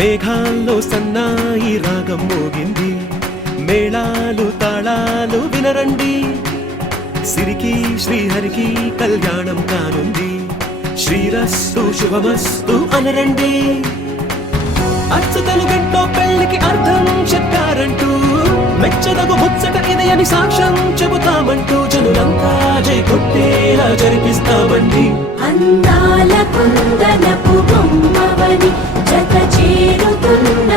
మేఘాల్లో సన్నాయి రాగం మోగింది, మేళాలు తాళాలు వినరండి. సిరికి శ్రీహరికి కళ్యాణం కానుంది, శ్రీరస్తు శుభమస్తు అనరండి. అచ్చతలు గంటో పెళ్లికి అర్థం చెప్పారంటూ, మెచ్చదగు ముచ్చట ఇది అని సాక్ష్యం చెబుతామంటూ, జనులంతా జై కొట్టేలా జరిపిస్తామండి. అందాల కుందనపు బొమ్మవని జత చేరుతున్న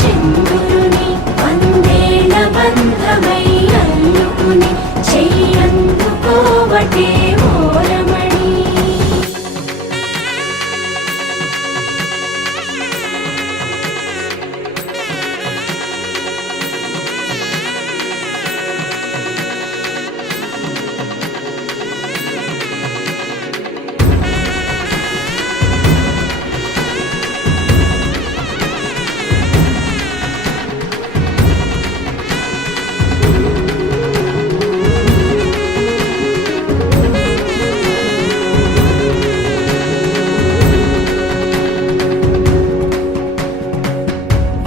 చంద్రుని, వందేల బంధమై అల్లుకుని చెయ్యందుకోవటే ఓరమణి.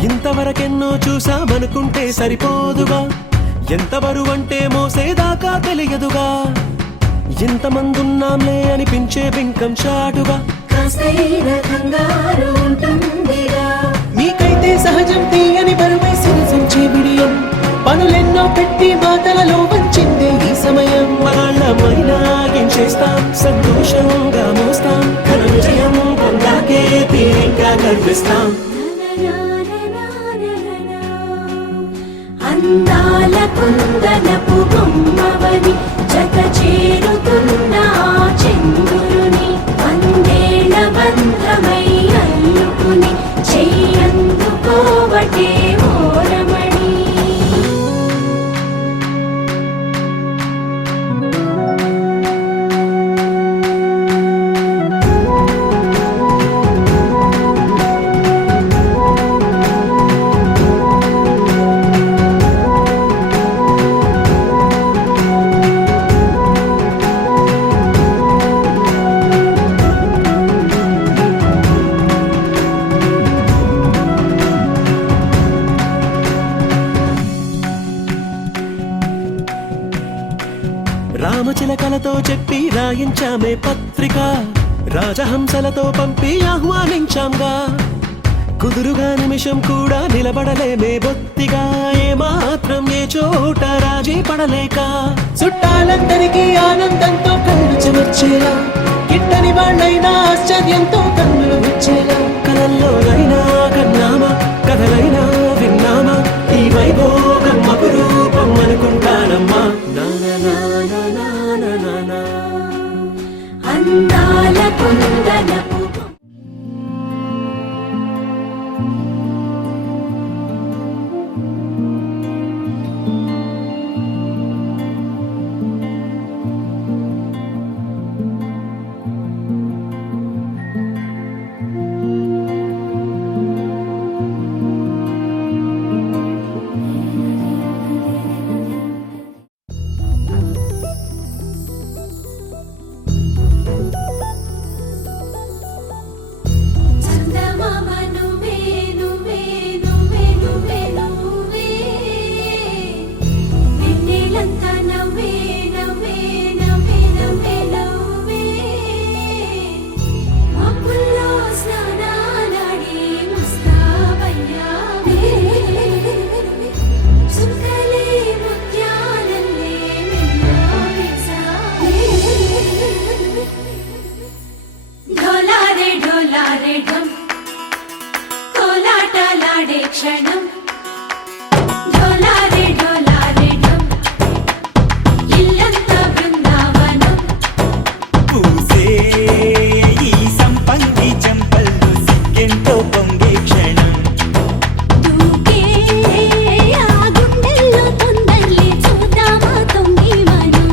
ఇంతవరకెన్నో చూసామనుకుంటే సరిపోదుగా, ఎంత బరువంటే మోసేదాకా తెలియదుగా. ఇంతమందున్నాంలే అనిపించే బింకం చాటుగా, కాస్తైన కంగారు ఉంటుందిగా. మీకైతే సహజం తీయని బరువే సిరసించే బిడియం, పనులెన్నో పెట్టి మాటలలో వంచిందే ఈ సమయం. వాళ్ళమైనా గించేస్తాం, సంతోషంగా మోస్తాం, ఘన విజయం పొందాకే తీరిగ్గా కనిపిస్తాం. అందాల కుందనపు బొమ్మవని జత చేరుతున్న చంద్రుని, వందేల బంధమై అల్లుకుని చెయ్యందుకోవటే ఓరమణి. రామచిలకలతో చెప్పి రాయించామే పత్రిక, రాజహంసలతో పంపి ఆహ్వానించాంగా. కుదురుగా నిమిషం కూడా నిలబడలేమే బొత్తిగా, ఏమాత్రం ఏ చోట రాజీ పడలేక. చుట్టాలందరికీ ఆనందంతో కళ్ళు చెమర్చేలా, గిట్టని వాళ్ళైనా ఆశ్చర్యంతో కన్నులు వచ్చేలా. కలల్లోనైనా కన్నామా, కథలైనా విన్నామా, ఈ వైభోగం అపురూపం అనుకుంటానమ్మా. అందాల కుందనపు డోలారే ఢం కోలాటలాడే క్షణం డోలారే డోలారే ఢం ఇల్లంతా బృందావనం పూసే ఈ సంపంగి చెంపల్లో సిగ్గెంతో పొంగే క్షణం దూకే ఆ గుండెల్లో తొందరలే చూద్దామా తొంగి మనం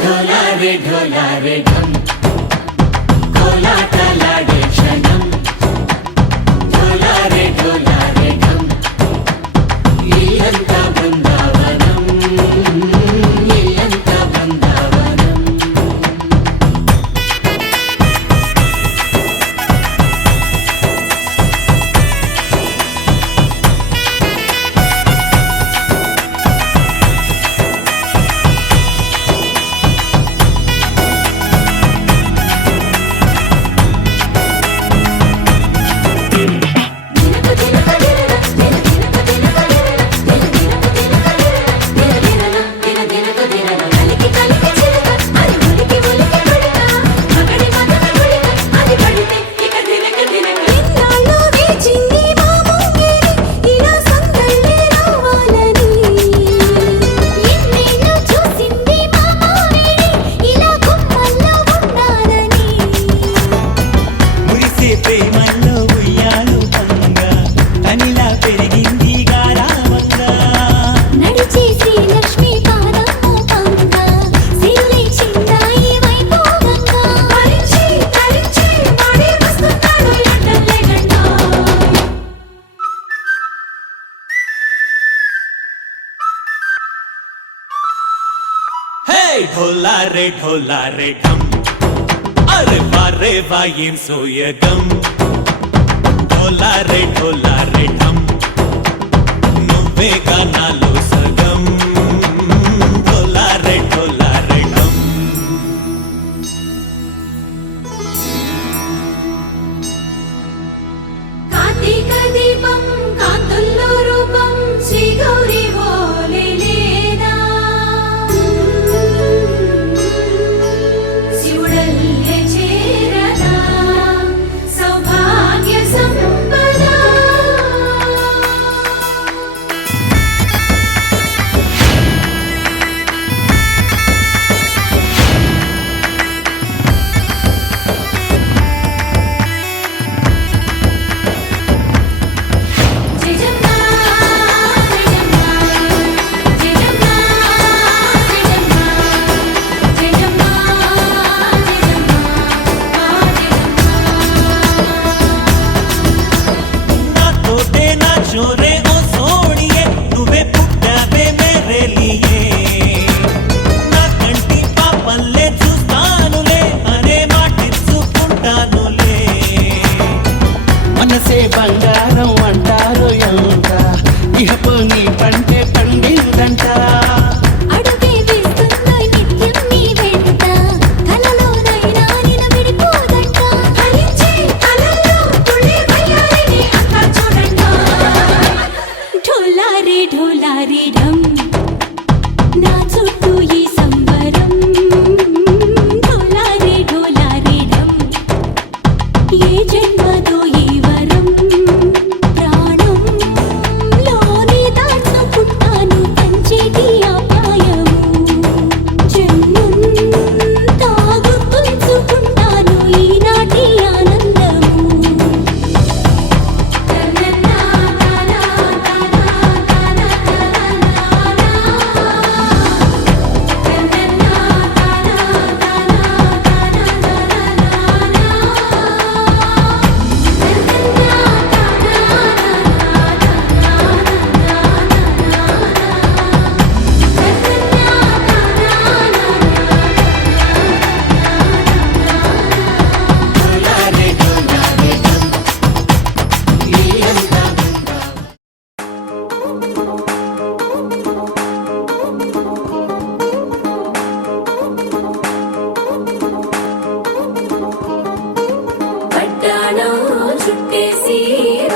ఢోలారే ఢోలారే ఢం కోలాటలాడే క్షణం ఢోలారే ఢోలారే ఢం ఇల్లంతా బృందావనం ఇల్లంతా బృందావనం దినకు దినకు దినకు దినకు దినకు కలికి కలికి చిలక అది ఉలికి ఉలికి కొడక మగడి మదన కొడక అది పడితే ఇక దినక దినక ఇన్నాళ్ళు వేచింది మా ముంగిరి ఇలా సందళ్ళే రావాలని ఇన్నేళ్ళు చూసింది మా మావేడి ఇలా గుమ్మల్లో ఉండాలని మురిసే ప్రేమల్లో ఉయ్యాలు పంగా తనిలా పెరిగింది గారావంగా నడిచే శ్రీలక్ష్మి పాదము పంగా సిరులై చిందాయి వైభోగంగా తరించి తరించి వాడే వస్తున్నాడు లండన్లే గండా హే ఢోలారే ఢోలారే ఢం అరే వారే వాయేం సోయగం ఢోలారే ఢోలారే ఢం నువ్వే గానాలో సగం ఢోలారే ఢోలారే ఢం కార్తీక దీపం కాంతుల్లో రూపం శ్రీ గౌరీ ఓలే లేదా శివుడల్లే చేరదా సౌభాగ్య సంపద జయజమ్మా జయజమ్మా జయజమ్మా జయజమ్మా జయజమ్మా నా తోటే నా చోరే ఓ సోడియే నువ్వే పుట్టావే మేరే లియే నా కంటి పాపల్లే చూస్తానులే అనే మాటిచ్చుకుంటానులే మనసే బంగారం అంటారు ఎంత ఇహపు నీ పంటే పండిందంట అడుగే వేస్తున్న నిత్యం నీ వెంట కలలోనైనా నిన్ను విడిపోదంట ఫలించే కలల్లో తుళ్ళి వయ్యారిని అంతా చూడంట ఢోలారే ఢోలారే ఢం నా చుట్టూ ఈ సంబరం ఢోలారే ఢోలారే ఢం ఏ జన్మదో ఈ వరం ప్రాణం లోని దాచుకుంటాను పంచేటి అపాయము జన్మంతా గుర్తుంచుకుంటాను ఈనాటి ఆనందము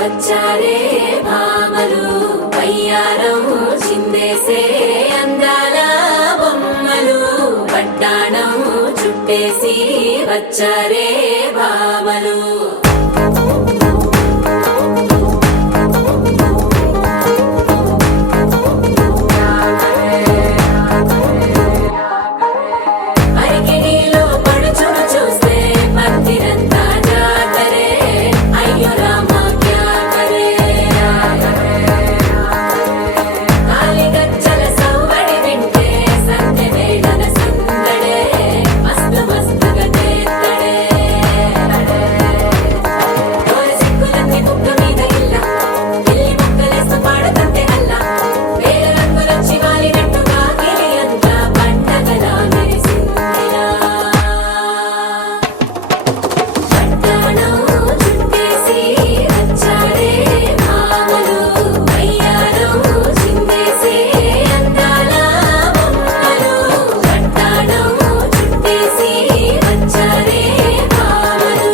వచ్చారే భామలు వయ్యారం చిందేసే అందాల బొమ్మలు పట్టాణం చుట్టేసి వచ్చారే భామలు అరికిణిలో పడుచును చూస్తే భక్తిరంతా జాతరే అయ్యో రామా క్యా కరే కాలిగజ్జల సవ్వడి వింటే సంధ్య వేళన సందడే మస్తు మస్తుగా చేత్తడే తోల సిక్కులన్నీ ముక్క మీద ఇల్ల పిల్లి ముక్కలేస్తూ పాడుతుంటే అల్లా వేల రంగులొచ్చి వాలినట్టుగా గిలియంతా పండగలా మెరిసిందిలా పట్టాణం చుట్టేసి వచ్చారే భామలు వయ్యారం చిందేసే అందాల బొమ్మలు పట్టాణం చుట్టేసి వచ్చారే భామలు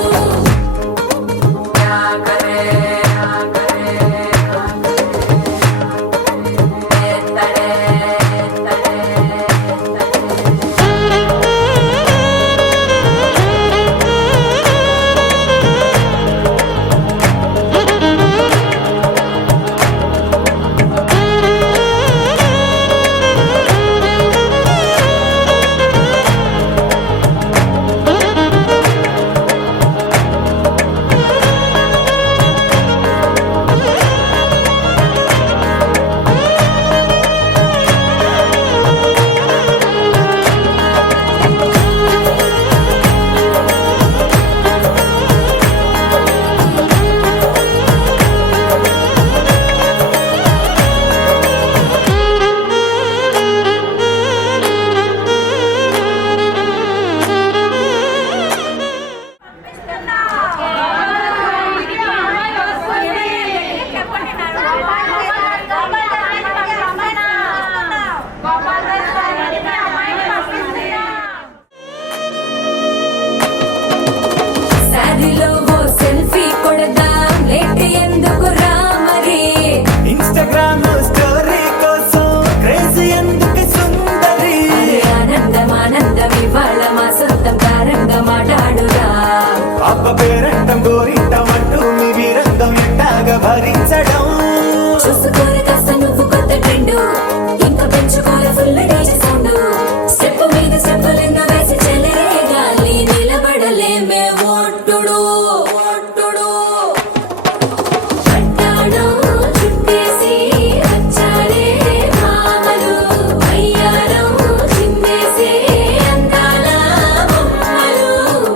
శారీలో ఓ సెల్ఫీ కొడదాం లేట్ ఎందుకు రామరి ఇన్స్టాగ్రామ్ స్టోరీ కోసం క్రేజీ ఎందుకు సుందరి ఆనందం ఆనందం ఇవాళ మా సొంతం కారంగా మాట్లాడురా అబ్బ పేరంటం గోరింటం అంటూ మీ వీరంగం ఎట్టాగా భరించడం చూసుకోరు కాస్త నువ్వు కొత్త ట్రెండ్ ఇంకా పెంచుకోలే ఫుల్ డీజే సౌండ్ స్టెప్ మీద స్టెప్పులెన్నో వేసి చెలే గాలి నిలబడలేమే ఒట్టుడు ఒట్టుడు పట్టాణం చుట్టేసి వచ్చారే భామలు వయ్యారం చిందేసే అందాల బొమ్మలు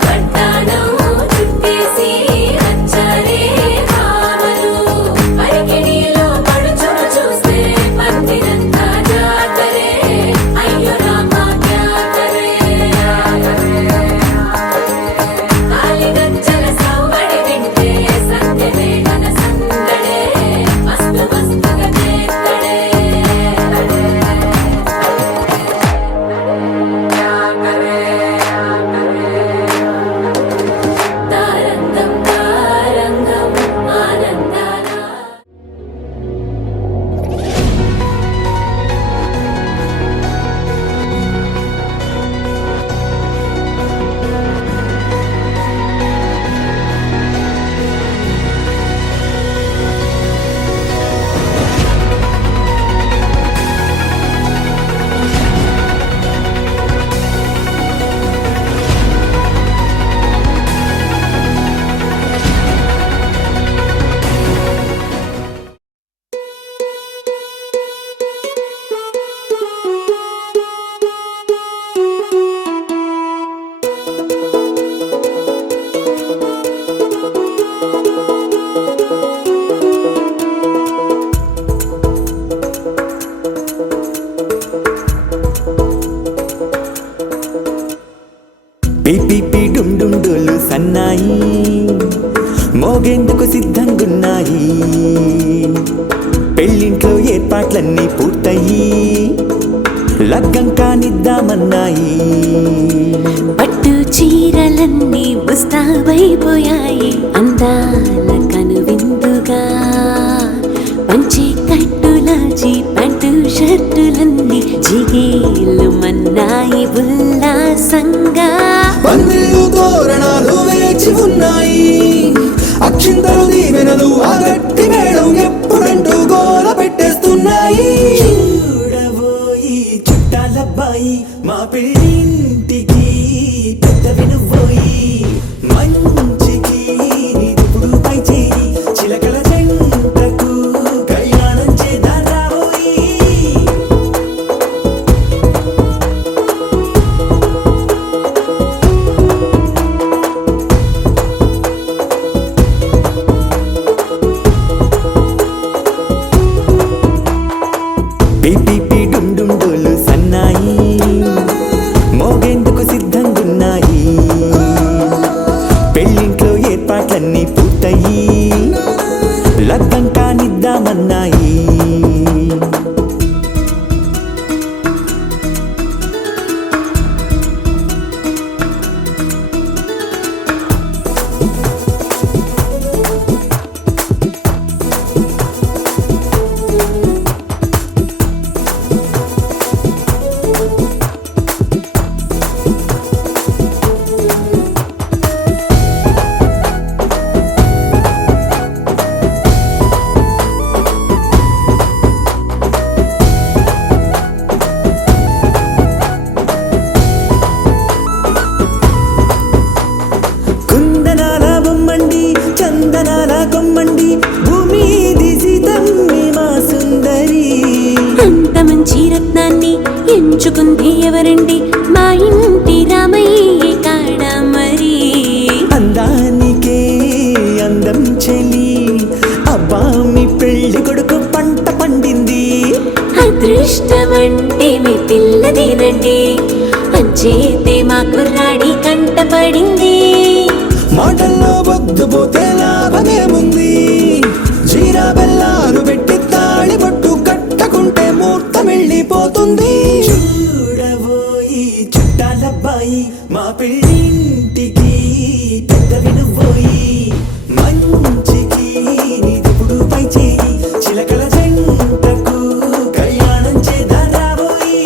పట్టాణం చుట్టేసి వచ్చారే భామలు అరికిణిలో పడుచును చూస్తే భక్తిరంతా జాతరే అయ్యో రామా క్యా కరే కాలిగజ్జల సవ్వడి వింటే సంధ్య వేళన సందడే మస్తు మస్తుగా చేత్తడే తారంగం తారంగం ఆనందాన పిపి డుండుండులు సన్నాయి మోగేందుకు సిద్ధంగున్నాయి పెళ్ళింట్లో ఏర్పాట్లన్నీ పూర్తయి లగ్గం కానిద్దామన్నాయి పట్టు చీరలన్నీ ముస్తాబైపోయాయి అందాల కనువిందుగా ఉల్లాసంగా పందిళ్ళు తోరణాలు వేచి ఉన్నాయి, అక్షింతలు దీవెనలు ఆ గట్టి మేడం ఎప్పుడంటూ గోల పెట్టేస్తున్నాయి. చూడబోయి చుట్టాలబ్బాయి మా పెళ్ళింటికి పెద్ద వినుబోయి, మంచికి నీదిప్పుడు పై చేయి చిలకల జంటకు కళ్యాణం చేద్దాం రాబోయి. పిపి డుమ్ డుమ్ డోలు సన్నాయి మోగేందుకు సిద్ధంగున్నాయి, పెళ్ళింట్లో ఏర్పాట్లన్నీ పూర్తయి లగ్గం కానిద్దామన్నాయి. కుందనాల బొమ్మండి చందనాల కొమ్మండి భూమి దిశితమ్మి మా సుందరి, అంత మంచి రత్నాన్ని ఎంచుకుంది ఎవరండి, మా ఇంటి రామయ్య కాడ మరి. అందానికే అందం చెలి అబ్బా మీ పెళ్లి కొడుకు పంట పండింది. అదృష్టమంటే మీ పిల్లదేనండి, అంచేతే మా కుర్రాడి కంట పడింది. మాటల్లో బొద్దుపోతే లాభమేముంది, జీరా బెల్లాలు పెట్టి తాళి బొట్టు కట్టకుంటే ముహూర్తం వెళ్ళిపోతుంది. చూడబోయి చుట్టాలబ్బాయి మా పెళ్ళింటికి పెద్ద వినుబోయి, మంచికి నీదిప్పుడు పై చేయి చిలకల జంటకు కళ్యాణం చేద్దాం రాబోయి.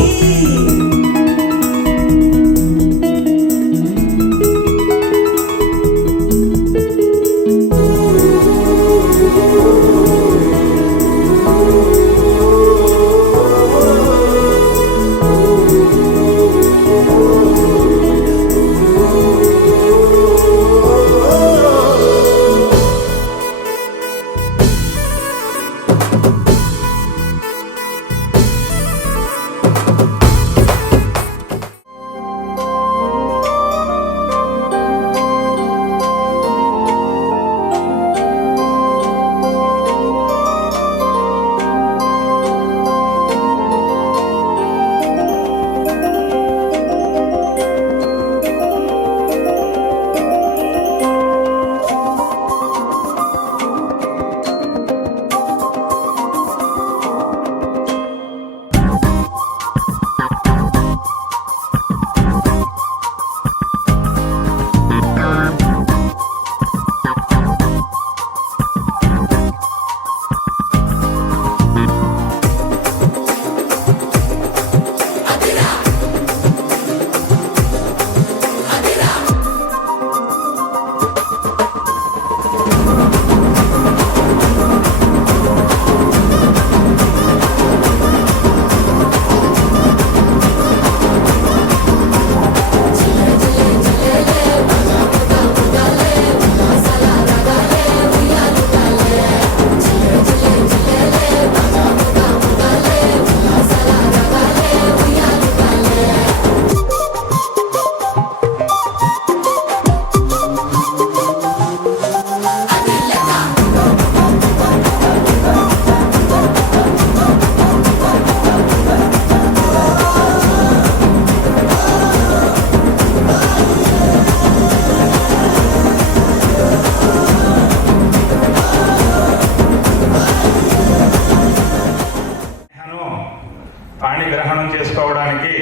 పాణిగ్రహణం చేసుకోవడానికి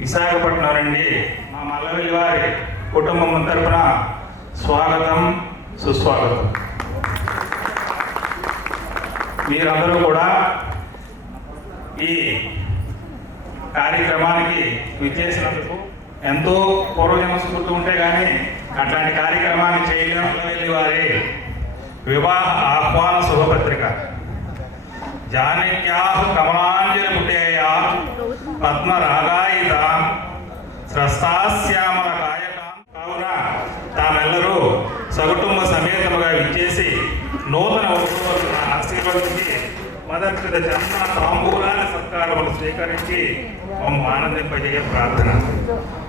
విశాఖపట్నం నుండి మా మల్లవెల్లి వారి కుటుంబం తరపున స్వాగతం సుస్వాగతం. మీరందరూ కూడా ఈ కార్యక్రమానికి విచ్చేసినందుకు ఎంతో పూర్వజన్మ స్ఫూర్తి ఉంటే కానీ అట్లాంటి కార్యక్రమాన్ని చేయలేని వెళ్ళి వారి వివాహ ఆహ్వాన శుభపత్రిక జానక్యా కమలాంజలి పుట్టేయ పద్మరాగాయిత స్రస్తాశ్యామల కాయకాం కావున తామెల్లరూ సకుటుంబ సమేతముగా విచ్చేసి నూతన వధువులను ఆశీర్వదించి మొదటి జన్మ తాంబూలాల సత్కారములు స్వీకరించి మమ్మ ఆనందింపజేయ ప్రార్థన.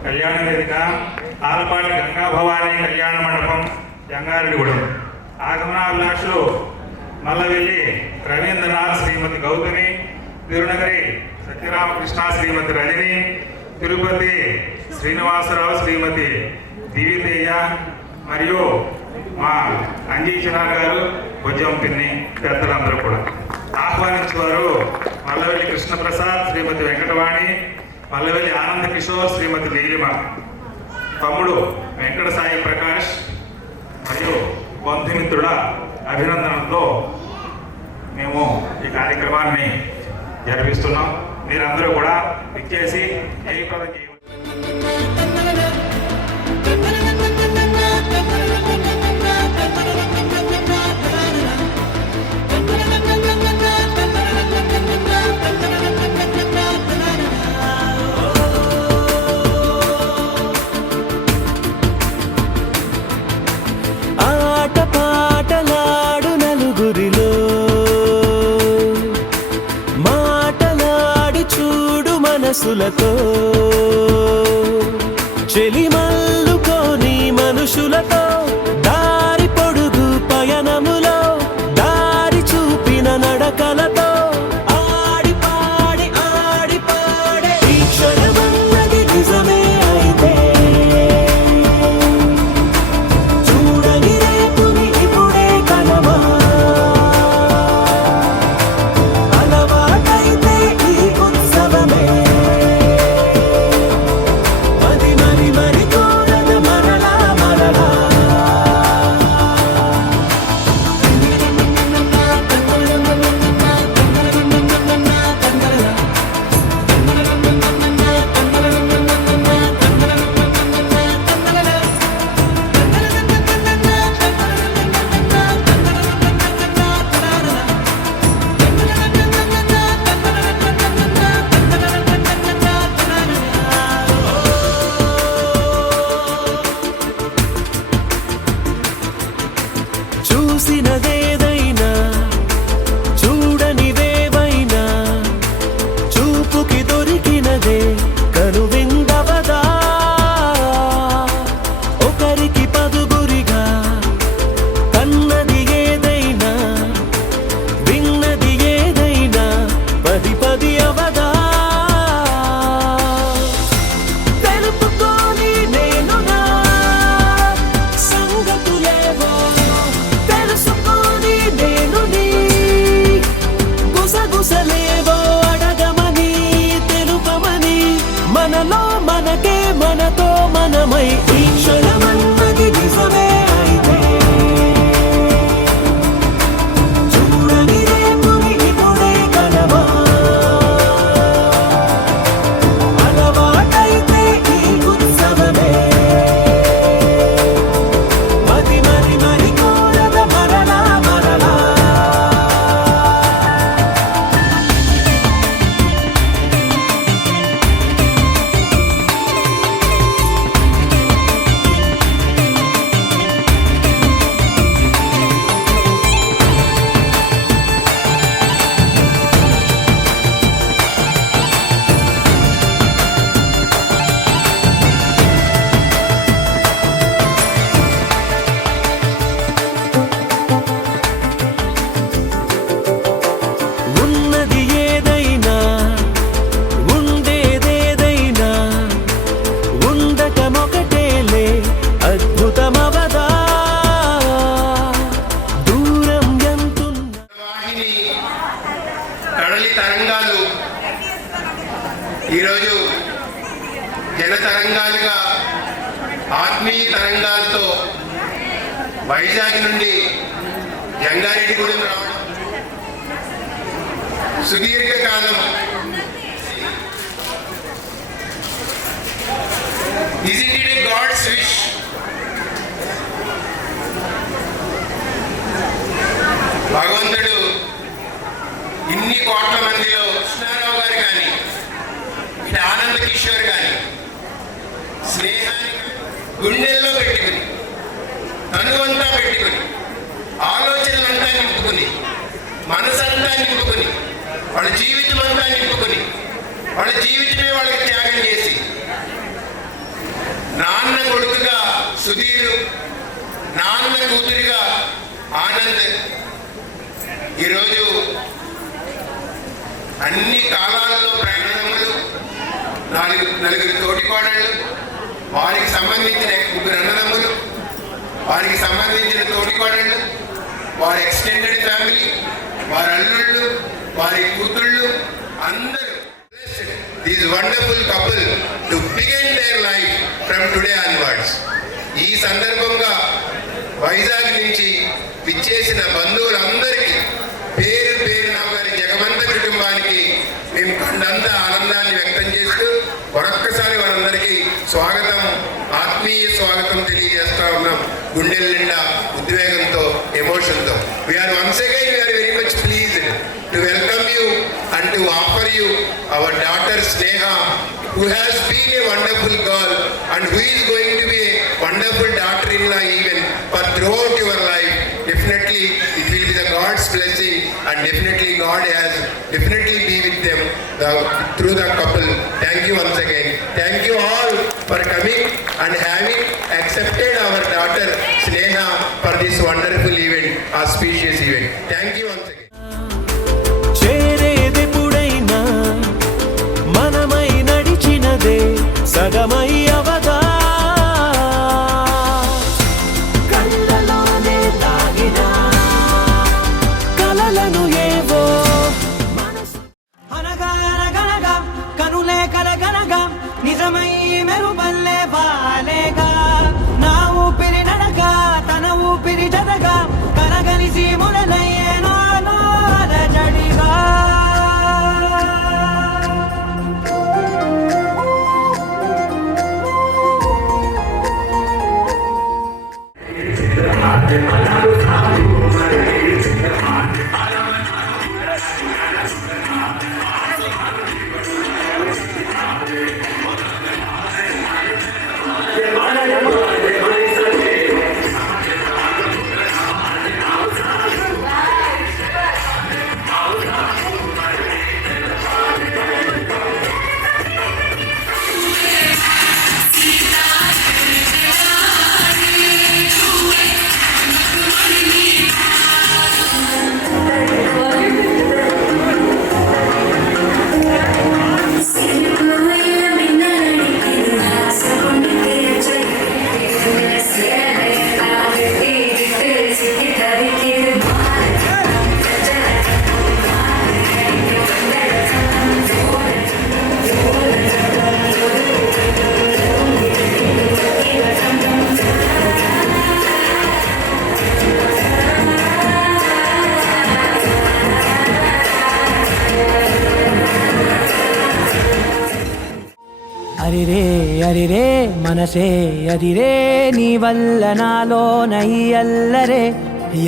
కళ్యాణ వేదిక ఆలపాటి గంగా భవానీ కళ్యాణ మండపం, జంగారెడ్డిగూడెం. ఆగమనాభిలాషులు మల్లవెల్లి రవీంద్రనాథ్ శ్రీమతి గౌతమి, తిరునగరి సత్యరామకృష్ణ శ్రీమతి రజని, తిరుపతి శ్రీనివాసరావు శ్రీమతి దివితేయ మరియు మా అంజీచనార్ గారు, భుజం పిన్ని పెద్దలందరూ కూడా. ఆహ్వానించేవారు మల్లవెల్లి కృష్ణప్రసాద్ శ్రీమతి వెంకటవాణి, మల్లవెల్లి ఆనంద కిషోర్ శ్రీమతి నీలిమ, తమ్ముడు వెంకట సాయి ప్రకాష్ మరియు బంధుమిత్రుల అభినందనలతో మేము ఈ కార్యక్రమాన్ని జరిపిస్తున్నాం. మీరందరూ కూడా విచ్చేసి జయప్రదం చేయవచ్చు. ఆట పాటలాడు నలుగురిలో, మాటలాడి చూడు మనసులతో, చెలిమల్లుకోని మనుషులతో, దారి పొడుగు పయనములో దారి చూపిన నడకలతో, ఆడి పాడి ఈ క్షణమన్నది నిజమే అయితే, చూడని రేపుని ఇప్పుడే కనమా, అలవాటైతే ఈ ఉత్సవమే, మరి కోరద మరలా మరలా. చూసినదేదైనా చూడనివేవైనా చూపుకి దొరికినదే కనువిందవదా, ఒకరికి పదుగురిగా కన్నది ఏదైనా విన్నది ఏదైనా పది పది అవదా, తెలుపుకోని నేను నా సంగతులేవో, తెలుసుకొని నేను నీ గుసగుసలేవో అడగమని తెలుపమని, మనలో మనకే మనతో మనమై ఈ క్షణమన్నది నిజమే అయితే, చూడని రేపుని ఇప్పుడే కనమా, అలవాటైతే ఈ ఉత్సవమే, మరి కోరద మరలా మరలా. ఉన్నది ఏదైనా ఉండేదేదైనా ఉండటమొకటేలే అద్భుతమవదా, దూరం ఎంతున్నా వాహిని కడలి తరంగాలు ఈరోజు జన తరంగాలుగా ఆత్మీయ తరంగాలతో వైజాగ్ నుండి జంగారెడ్డిగూడెం రావడం సుదీర్ఘకాలం Isn't it a God's wish? భగవంతుడు ఇన్ని కోట్ల మందిలో కృష్ణారావు గారు కానీ ఇటు ఆనంద్ కిషోర్ కానీ స్నేహాన్ని గుండెల్లో పెట్టుకుని తనువంతా పెట్టుకుని ఆలోచనలంతా నింపుకుని మనసంతా నింపుకుని వాళ్ళ జీవితం అంతా నింపుకుని వాళ్ళ జీవితమే వాళ్ళకి త్యాగం చేసి నాన్న కొడుకుగా సుధీర్, నాన్న కూతురిగా ఆనంద్ ఈరోజు అన్ని కాలాలలో ప్రయాణములు నలుగురు తోటికోడళ్ళు, వారికి సంబంధించిన ముగ్గురు అన్నదమ్ములు, వారికి సంబంధించిన తోటికోడళ్ళు, వారి ఎక్స్టెండెడ్ ఫ్యామిలీ, వారి అల్లుళ్ళు, వారి కూతుళ్ళు అందరూ these wonderful couple to begin their life from today onwards. ఈ సందర్భంగా వైజాగ్ నుంచి విచ్చేసిన బంధువులందరికీ పేరు పేరున వారి జగమంత కుటుంబానికి మేము కండంత ఆనందాన్ని వ్యక్తం చేస్తూ మరొక్కసారి వారందరికీ స్వాగతం, ఆత్మీయ స్వాగతం తెలియజేస్తా ఉన్నాం. గుండెల నిండా ఉద్వేగంతో, ఎమోషన్తో. We are once again we are very much pleased to welcome you and to offer you our daughter Sneha, who has been a wonderful girl and who is going to be a wonderful daughter-in-law even for throughout your life. Definitely it will be the God's blessing and definitely God has definitely be with them through the couple. Thank you once again. Thank you all for coming and having accepted our daughter Sneha for this wonderful event, auspicious event. Thank you once again. చేరేదెప్పుడైనా మనమై నడిచినదే సగమై అవదా. కళ్ళలోనే దాగిన కలలను ఏవో అనగానగనగా కనులే కలగనగా నిజమై మెరుపల్లే బాలేగా నా ఊపిరి నడక తన ఊపిరి జతగా కలగలిసి మొదలయ్యే నాలో అలజడిగా. అరిరే అరిరే మనసే అరిరే నీ వల్ల నాలో నయ్యల్లరే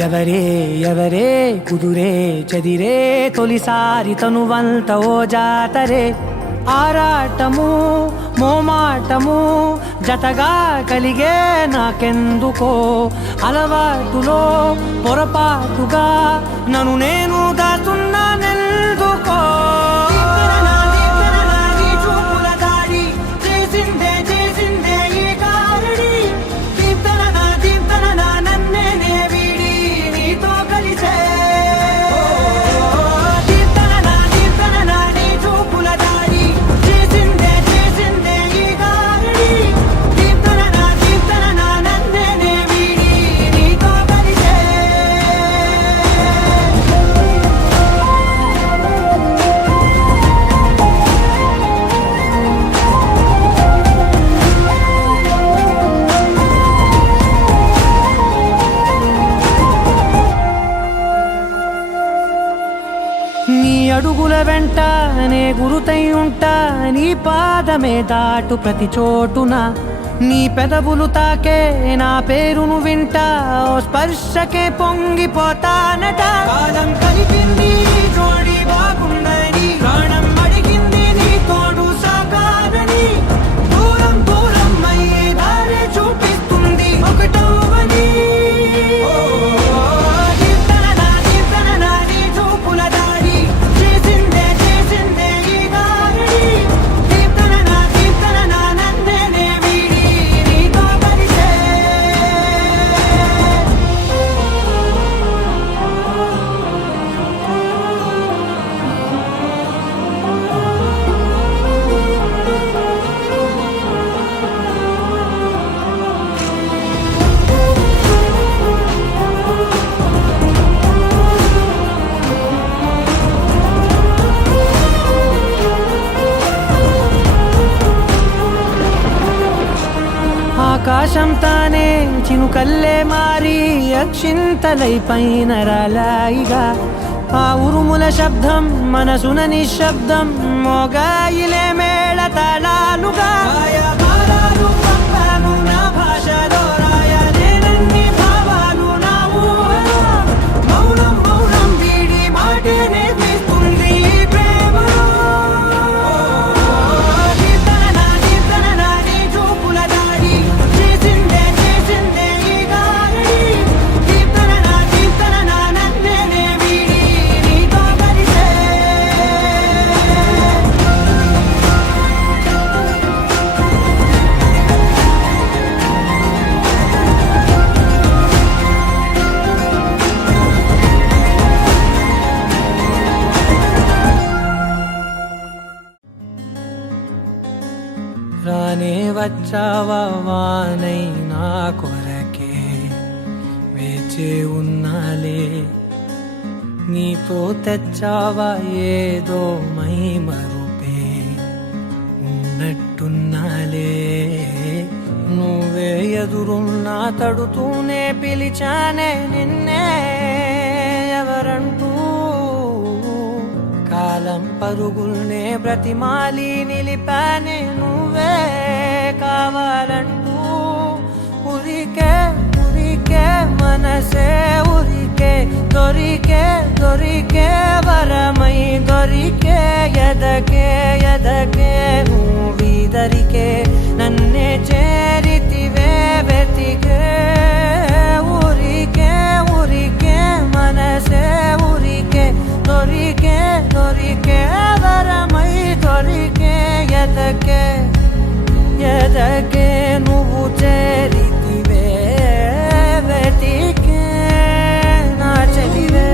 ఎవరే ఎవరే కుదురే చదిరే తొలిసారి తనువంత ఓ జాతరే ఆరాటము మోమాటము జతగా కలిగే నాకెందుకో అలవాటులో పొరపాటుగా నన్ను నేను దాస్తున్నానెందుకో అడుగుల వెంట నే గురుతై ఉంటా, నీ పాదమే దాటు ప్రతి చోటున, నీ పెదవులు తాకే నా పేరును వింటా, ఓ స్పర్శకే పొంగిపోతానట. కాలం కలిపింది జోడి బాగుందని, ప్రాణం అడిగింది నీ తోడు సాగాలని, దూరం దూరం అయ్యే దారి చూపిస్తుంది ఒకటవని. ఆకాశం తానే చినుకల్లే మారి అక్షింతలై పైన రాలాయిగా, ఆ ఉరుముల శబ్దం మనసున నిశ్శబ్దం మోగాయిలే మేళ తాళాలుగా. నా భాషలో రాయలేనన్ని భావాలు నా ఊహలో, మౌనం మౌనం వీడి మాటే నేర్పిస్తుంది ప్రేమలో. రానే వచ్చావా వానై నా కొరకే, వేచే ఉన్నాలే, నీతో తెచ్చావా ఏదో మై మరుపే, ఉన్నట్టున్నాలే, నువ్వే ఎదురున్నా తడుతూనే పిలిచానే నిన్నే ఎవరంటూ, కాలం పరుగుల్నే బ్రతిమాలి నిలిపానే నువ్వే కావాలంటూ. ఉరికే ఉరికే మనసే ఉరికే, దొరికే దొరికే వరమై దొరికే, ఎదకే ఎదకే నువ్వీదరికే, నన్నే చేరితివే వెతికే. ఉరికే ఉరికే మనసే ఉరికే, దొరికే దొరికే వరమై దొరికే, ఎదకే ఎదకే నువ్వు చేరితివే వెతికే నా చెలివే.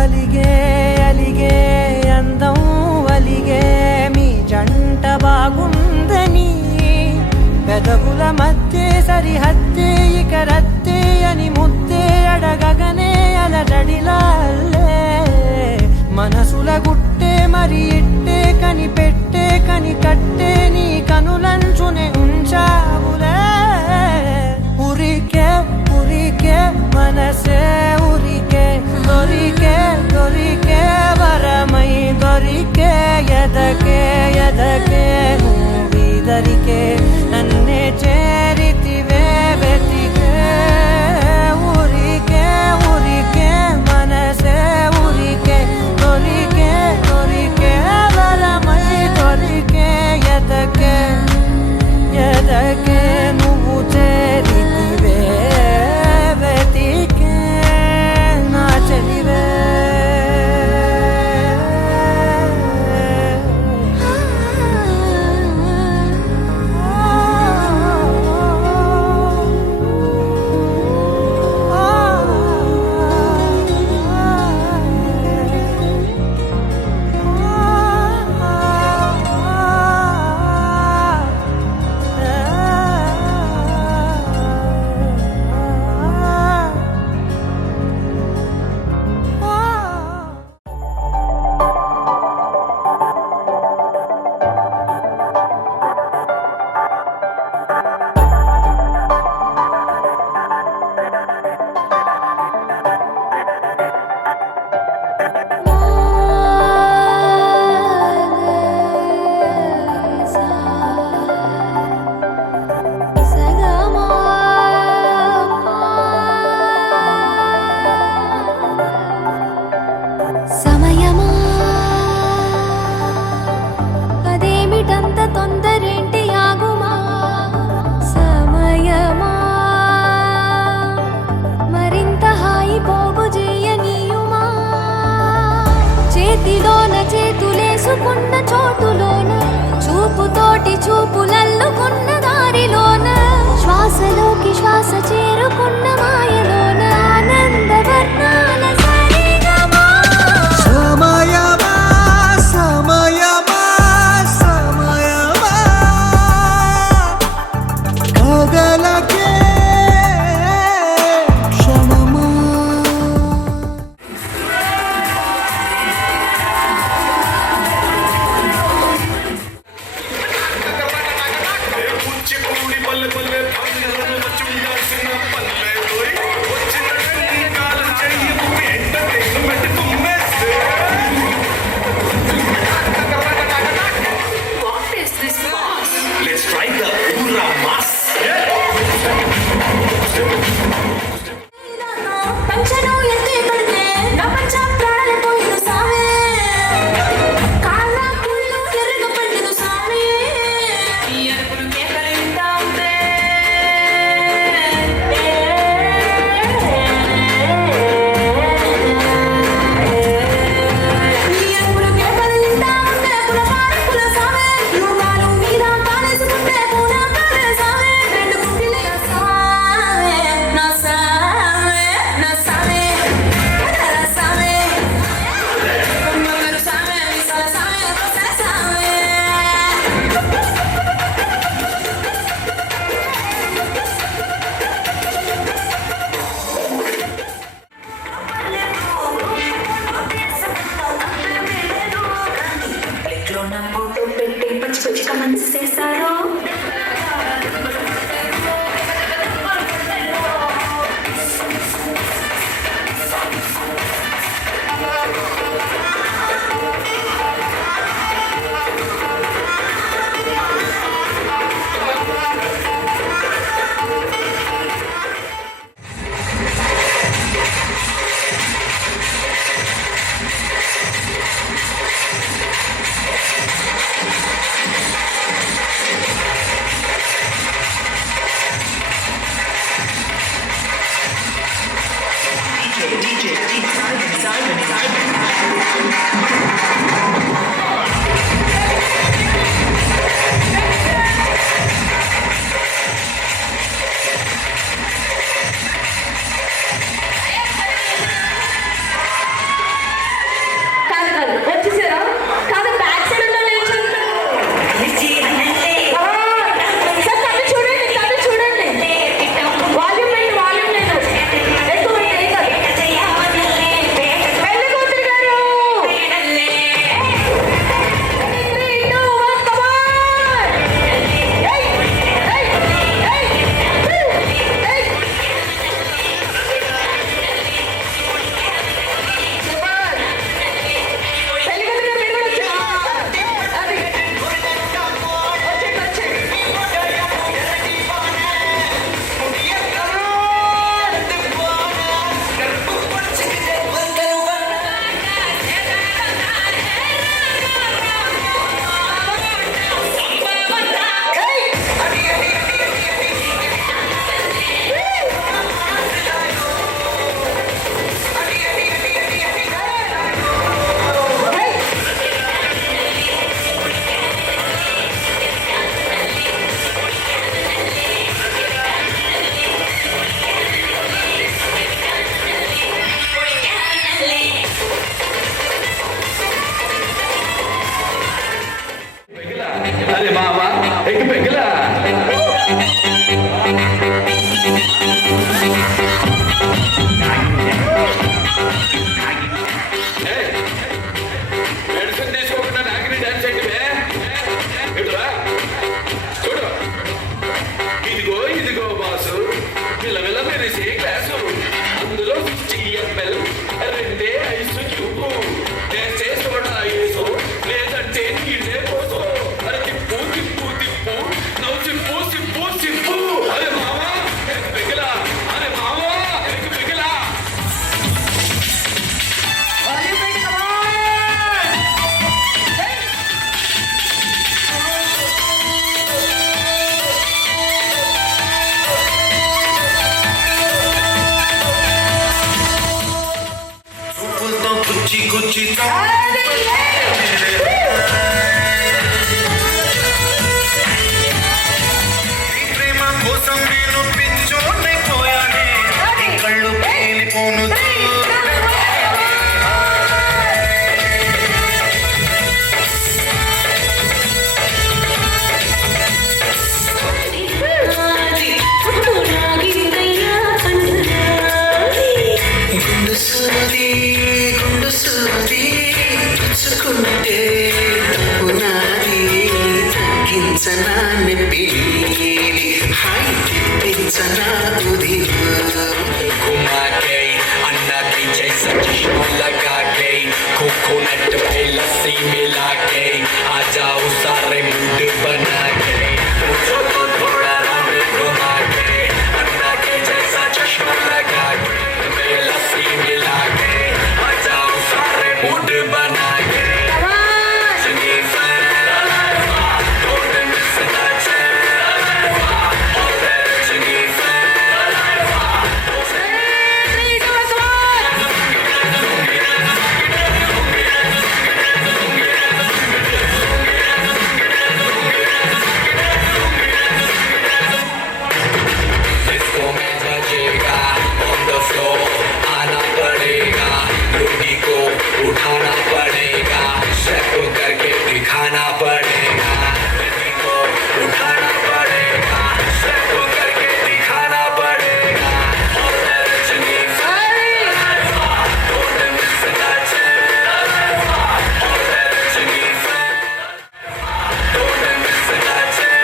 అలిగే అలిగే అందం అలిగే మీ జంట బాగుందని, పెదవుల మధ్య సరిహద్దే ఇక రద్దే అని ముద్దే అడగగనే అలజడిలాలే, మనసుల గుట్టే మరి ఇట్టే కనిపెట్టే కని కట్టే నీ కనులంచునే ఉంచావులే. ఉరికే ఉరికే మనసే ఉరికే, దొరికే దొరికే వరమై దొరికే, ఎదకే ఎదకే నువ్వీదరికే, నన్నే చేరితివే వెతికే. ఉరికే ఉరికే మనసే ఉరికే, దొరికే దొరికే వరమై దొరికే, ఎద చేతిలోన చేతులేసుకున్న చోటులోన చూపుతోటి చూపులల్లుకున్న దారిలోన శ్వాసలోకి శ్వాస చేరుకున్న మాయలోన ఆనందవర్ణాల సరిగమా సమయమా సమయమా సమయమా కదలకే క్షణమా పంచను ఎత్తి పడితే నా పంచ ప్రాణాలు పోయిన సామే కాళ్ళ కుళ్ళు ఎర్రగ పండును సామే ఈ అరుపులు కేకలిందా ఉంటే ఈ అరుపులు కేకలిందా ఉంటే పులపాల సామే యుగాలు మీద కాలేసుకుంటే పూల కాలే సామే రెండు కుట్టిలగా సామే నా సామే నా సామే నా సామే మమ్మరు సామే విశాల సామే కొస సామే ప్లేట్లో నా ఫోటో పెట్టి పచ్చి పచ్చి కమెంట్స్ చేస్తారు వచ్చేసారా కాదు బ్యాక్ సైడ్ ఉన్న తను చూడండి వాల్యూమ్ లేదు ఎక్కువ పెళ్లి కూతురు గారు अरे मामा एक पिघला మెడిసిన్ తీసుకోకుండా నాకిని డాన్స్ చేయటమే ఇట్లా చూడు ఇదిగో ఇదిగో బాసు పిల్లవిల్ల మెరిసే గ్లాసు అందులో 50 ml రెండే ఐసు క్యూబు చేసే సోడా ఐసు లేదంటే నీళ్ళే పోసు అరే తిప్పు తిప్పు తిప్పు నవ్వు తిప్పు తిప్పు తిప్పు అరే మామా పిగిలా అరే మామా పిగిలా గుచ్చి గుచ్చి दही लस्सी मिला के आ जाओ सारे मूड बना के पूछो तो थोड़ा रंग घुमा के अन्ना के जैसा चश्मा लगा के दही लस्सी मिला के आ जाओ सारे मूड बना के Jennifer, don't miss that chance. Oh, Jennifer. इसको मैं बजेगा on the floor आना पड़ेगा लुंगी को उठाना पड़ेगा स्टेप करके दिखाना पड़ेगा लुंगी को उठाना पड़ेगा स्टेप करके दिखाना पड़ेगा और Jennifer don't miss that chance और Jennifer don't miss that chance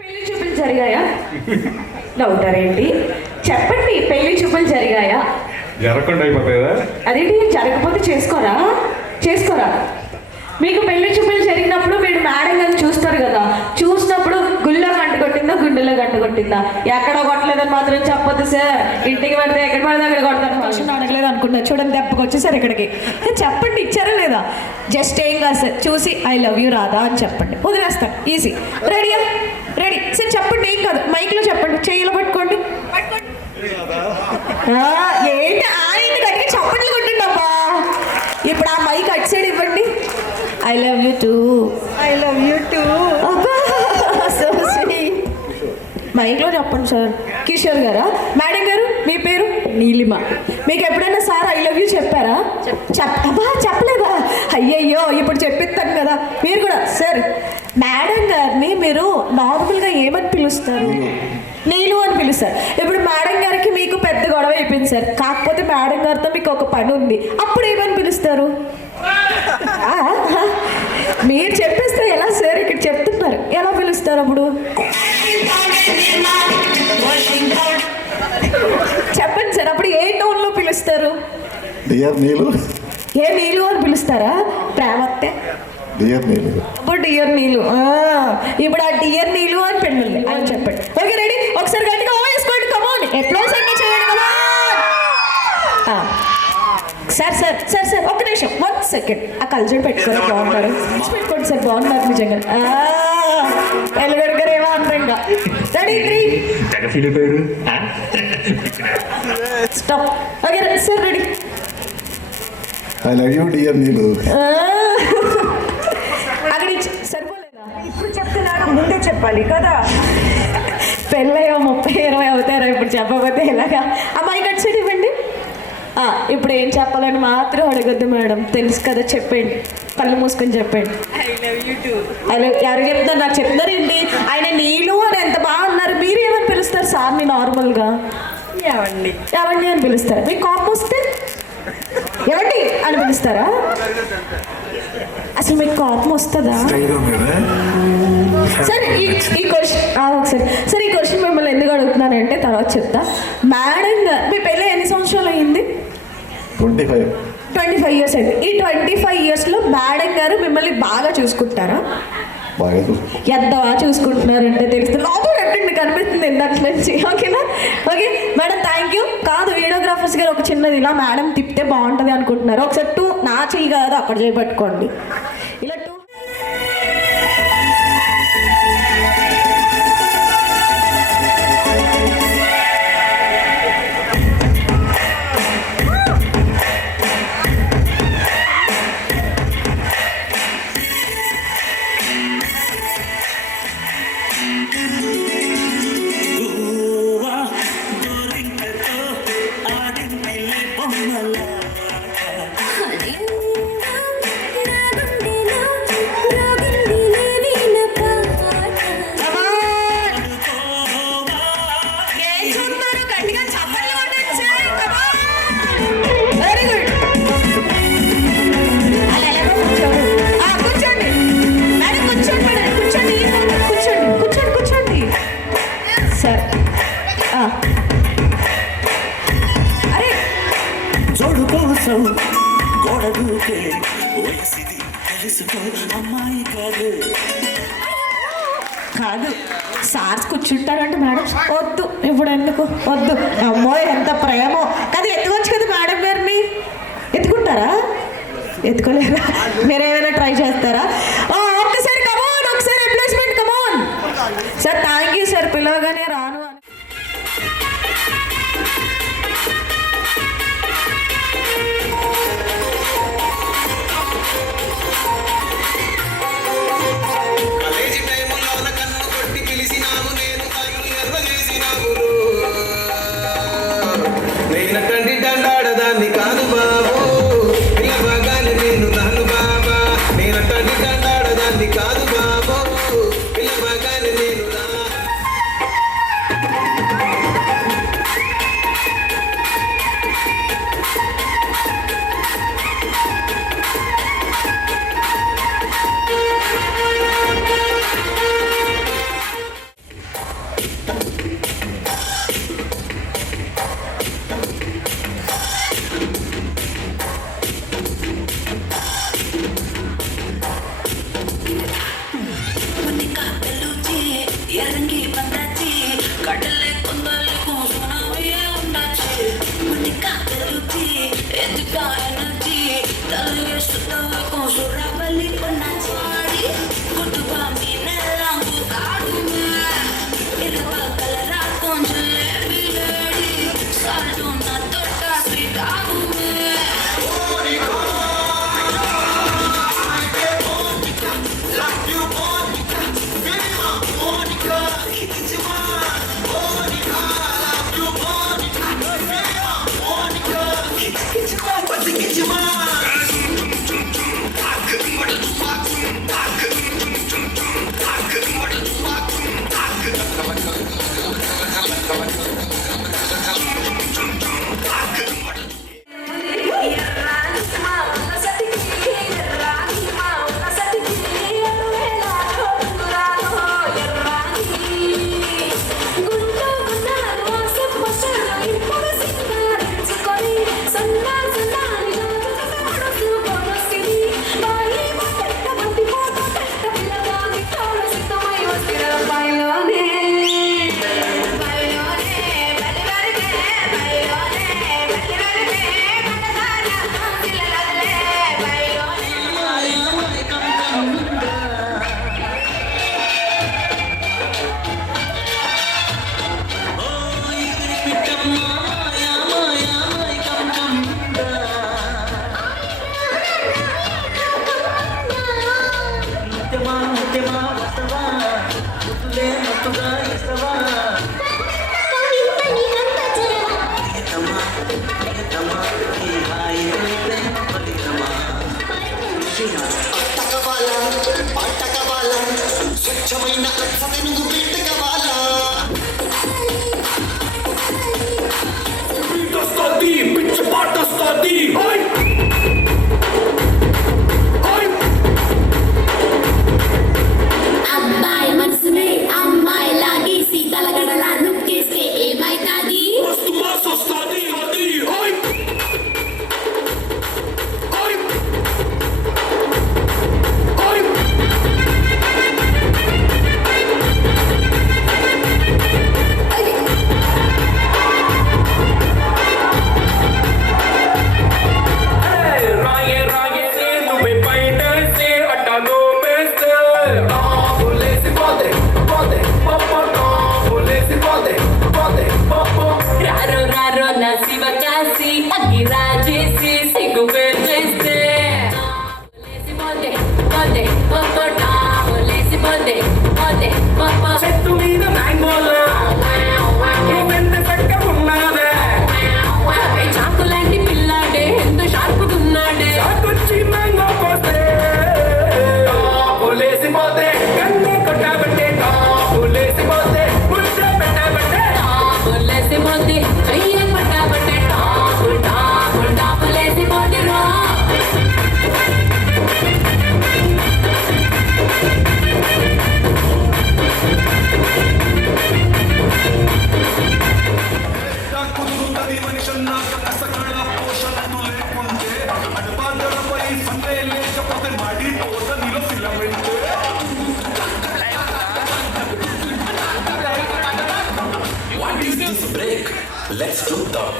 పెళ్లి చూపులు జరిగాయా నవ్వుతారేంటి చెప్పండి పెళ్లి చూపులు జరిగాయా జరగకుండా అయిపోతాయి కదా. అదేంటి జరగకపోతే చేసుకోరా చేసుకోరా మీకు పెళ్లి చూపులు జరిగినప్పుడు మీరు మేడం గారిని చూస్తారు కదా చూసినప్పుడు గుళ్ళో గంట కొట్టిందా గుండెలో గంట కొట్టిందా ఎక్కడ కొట్టలేదని మాత్రం చెప్పొద్దు సార్ ఇంటికి పెడితే ఎక్కడ పడితే అక్కడ కొడతాను క్వశ్చన్ అడగలేదు అనుకుంటా చూడండి దెబ్బకి వచ్చేసారు ఇక్కడికి చెప్పండి ఇచ్చారా లేదా జస్ట్ ఏం కాదు సార్ చూసి ఐ లవ్ యూ రాధా అని చెప్పండి వదిలేస్తాను ఈజీ రెడీయా రెడీ సార్ చెప్పండి ఏం కాదు మైక్లో చెప్పండి చెయ్యిలో పట్టుకోండి ఏంటి ఆయన గట్టిగా చప్పట్లు కొట్టండి అబ్బా ఇప్పుడు ఆ మైక్ అటు సైడ్ ఇవ్వండి I love you two I love you two so sweet మైక్లో చెప్పండి సార్ కిషోర్ గారా మేడం గారు మీ పేరు నీలిమ మీకు ఎప్పుడైనా సార్ ఐ లవ్ యూ చెప్పారా అబ్బా చెప్పలేదా అయ్యయ్యో ఇప్పుడు చెప్పిస్తాను కదా మీరు కూడా సార్ మేడం గారిని మీరు నార్మల్గా ఏమని పిలుస్తారు నీలు అని పిలుస్తారు ఇప్పుడు మేడం గారికి మీకు పెద్ద గొడవ అయిపోయింది సార్ కాకపోతే మేడం గారితో మీకు ఒక పని ఉంది అప్పుడు ఏమని పిలుస్తారు మీరు చెప్పేస్తే ఎలా సార్ ఇక్కడ చెప్తున్నారు ఎలా పిలుస్తారు అప్పుడు చెప్పండి సార్ అప్పుడు ఏ టోన్లో పిలుస్తారు డియర్ నీలు ఏ నీలు అని పిలుస్తారా ప్రేమత్తే డియర్ నీలు ఇప్పుడు డియర్ నీలు ఇప్పుడు ఆ డియర్ నీలు అని పెళ్ళింది అని చెప్పండి ఓకే రెడీ ఒకసారి గట్టిగా వేసుకోండి కమోన్ ఎప్పుడో సెండ్ చేయండి come on sir sir sir sir ఒక్క నిమిషం 1 సెకండ్ ఆ కల్చర్ పెట్టుకొని బాగున్నారు పెట్టుకోండి సార్ బాగున్నారు నిజంగా ఎల్లుగడిగారు ఏమో అంటారు ఇంకా ready 3 stop okay sir ready I love you dear నీలు అక్కడ సరిపోలేదా ఇప్పుడు చెప్తున్నాను ముందే చెప్పాలి కదా పెళ్ళయ్యో 30-20 అవుతారా ఇప్పుడు చెప్పకపోతే ఎలాగా అమ్మాయి కట్ సైడ్ ఇవ్వండి ఇప్పుడు ఏం చెప్పాలని మాత్రం అడగద్దు మేడం తెలుసు కదా చెప్పండి కళ్ళు మూసుకొని చెప్పండి ఐ లవ్ యూ టూ ఎవరు చెప్తారు నాకు చెప్తారండి ఆయన నీళ్ళు అని ఎంత బాగున్నారు మీరు ఏమని పిలుస్తారు సార్ని నార్మల్గా ఎవండి ఎవండి అని పిలుస్తారు మీకు కోపం వస్తే ఎవండి అని పిలుస్తారా అసలు మీకు కోపం వస్తుందా సరే ఈ క్వశ్చన్ ఒకసారి సరే ఈ క్వశ్చన్ మిమ్మల్ని ఎందుకు అడుగుతున్నానంటే తర్వాత చెప్తా మేడం గారు మీ పెళ్ళి ఎన్ని సంవత్సరాలు అయ్యింది 25 ఇయర్స్ అయింది ఈ 25 ఇయర్స్లో మేడం గారు మిమ్మల్ని బాగా చూసుకుంటారా ఎంత బాగా చూసుకుంటున్నారంటే తెలుస్తుంది లోపల పెట్టండి కనిపిస్తుంది ఇందాక నుంచి ఓకేనా ఓకే మేడం థ్యాంక్ యూ కాదు వీడియోగ్రాఫర్స్ గారు ఒక చిన్నది ఇలా మేడం తిప్పితే బాగుంటుంది అనుకుంటున్నారు ఒకసారి 2 నా చెయ్యి కాదు అక్కడ చేయబట్టుకోండి ఇలా 2 కాదు సార్స్ కూర్చుంటారంటే మేడం వద్దు ఇప్పుడు ఎందుకు వద్దు అమ్మో ఎంత ప్రేమో కాదు ఎత్తుకోవచ్చు కదా మేడం గారిని ఎత్తుకుంటారా ఎత్తుకోలేరా మీరు ఏమైనా ట్రై చేస్తారా ఒక్కసారి కమోన్ ఒకసారి replacement come on sir thank you sir పిలవగానే రాను అని కాలేజీ టైములో కన్ను కొట్టి పిలిచినాను నేను కన్ను ఎర్ర చేసినావు నేనటండి దండాడదాన్ని కాదు బాబు పిల్లబాగానే నేను నాను బాబా నేనటండి దండాడదాన్ని కాదు బాబు పిల్లబాగానే నేను రా స్వచ్ఛమైన అర్థను పెట్టగవాలా పిచ్చి పాట వస్తుంది అబ్బాయి మనసునే అమ్మాయి లాగేసి తలగడలా నొక్కేస్తే ఏమైతాది మస్తు మాస్ వస్తుంది అది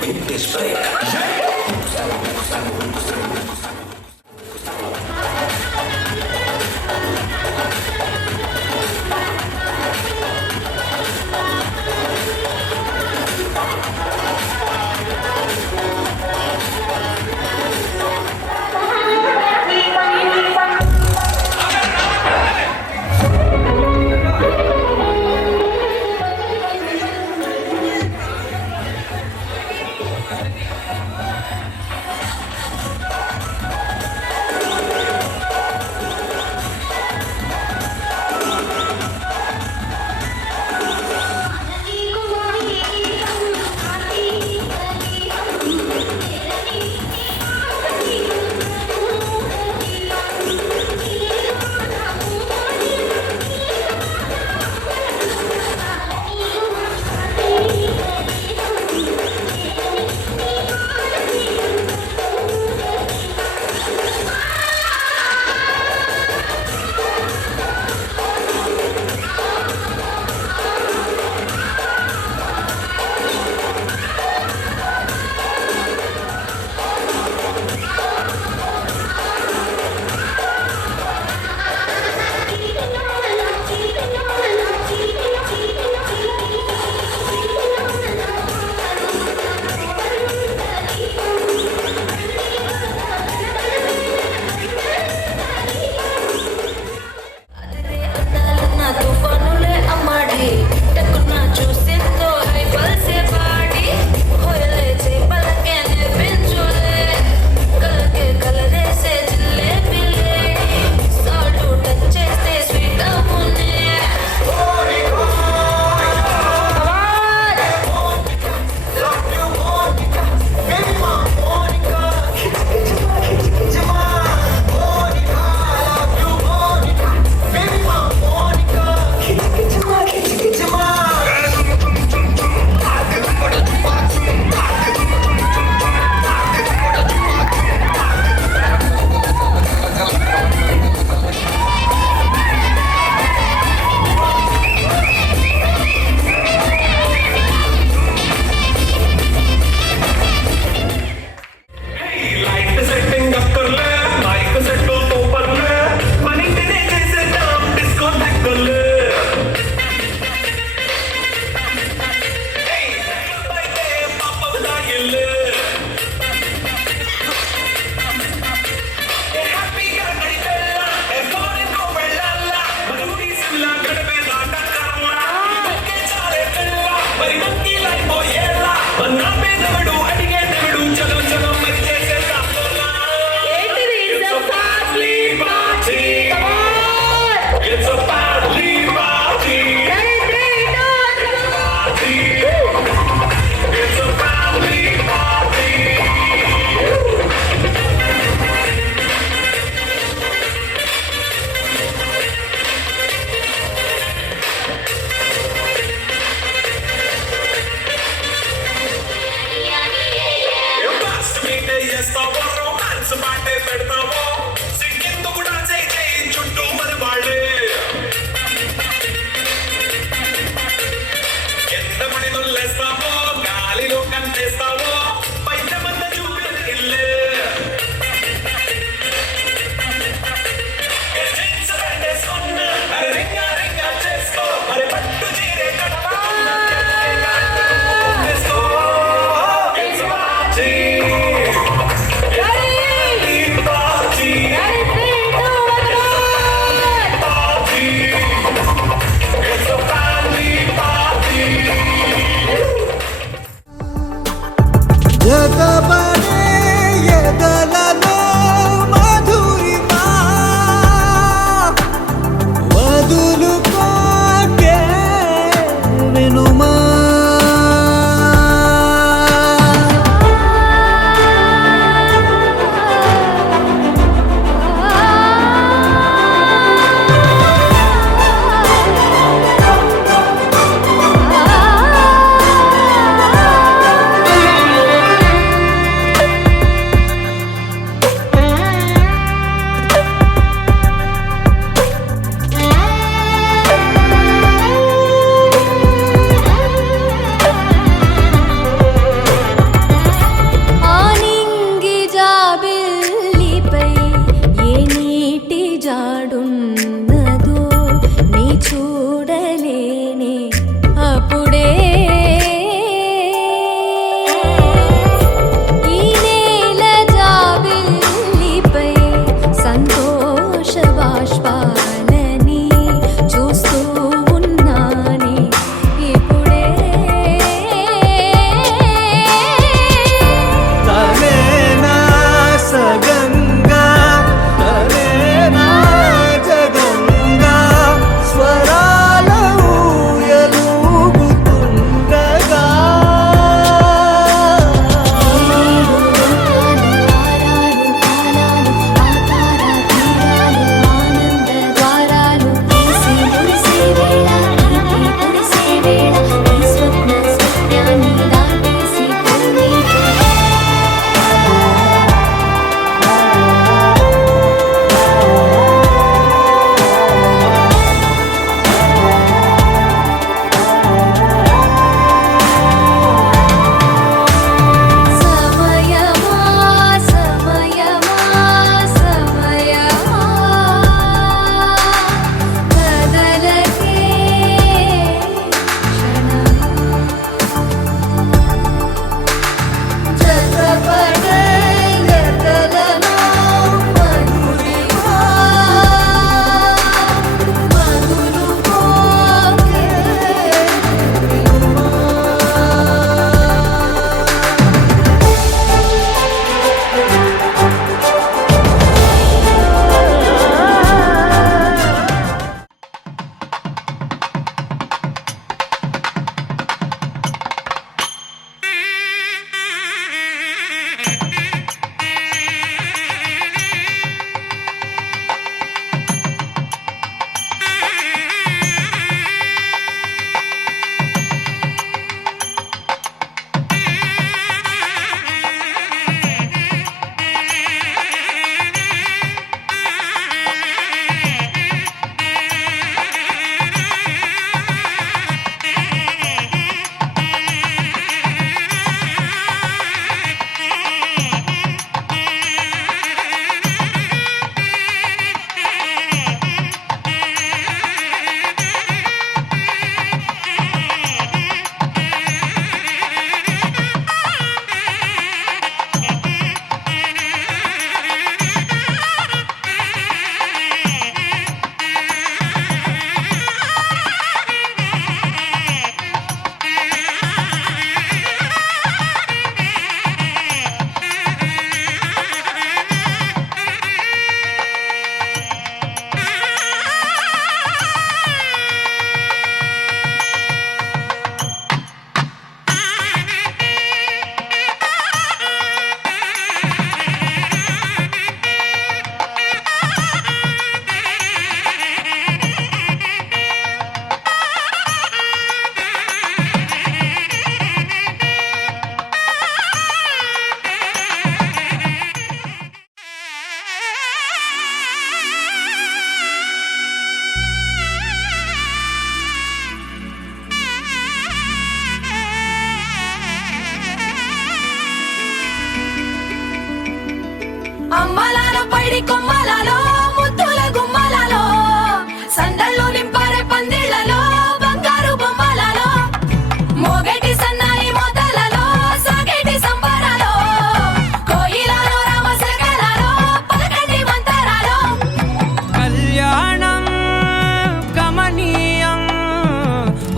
Hit this break.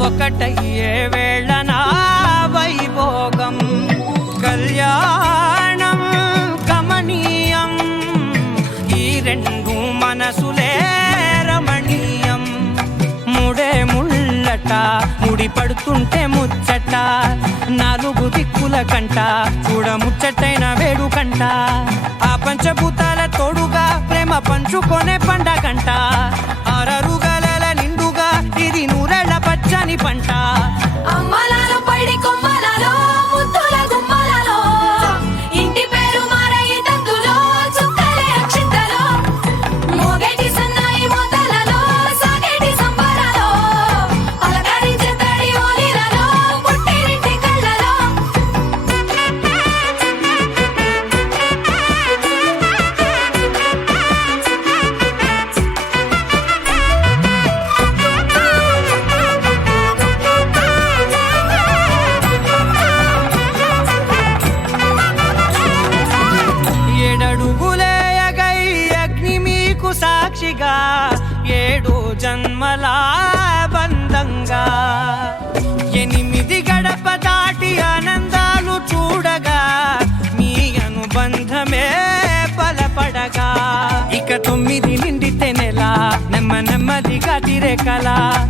ఒకటయ్యే వేళ నా వైభోగం కళ్యాణం కమనీయం ఈ రెండు మనసులే రమణీయం ముడే ముళ్ళట ముడి పడుతుంటే ముచ్చట నాలుగు దిక్కుల కంట చూడ ముచ్చటైన వేడుకంట ఆ పంచభూతాల తోడుగా ప్రేమ పంచుకొనే పండగంట ఆరరుగల నిండుగా ఇది నూరెళ్ళ పచ్చని పంట అమ్మలాలో పడి కొమ్మలలో ముద్దుల గుమ్మలలో ఇంటి పేరు మారయి తందులో చుక్కలే అక్షింతలో మోగేటి సన్నాయి మోతలలో సాగేటి సంబరాలో పలకరించే తడి ఓలిలలో పుట్టినింటి కళ్ళలో ఏడడుగులేయగై అగ్ని మీకు సాక్షిగా 7 జన్మల బంధంగా 8 గడప దాటి ఆనందాలు చూడగా మీ అనుబంధమే బలపడగా ఇక 9 నిండితే నెల నెమ్మదిగా తిరే కల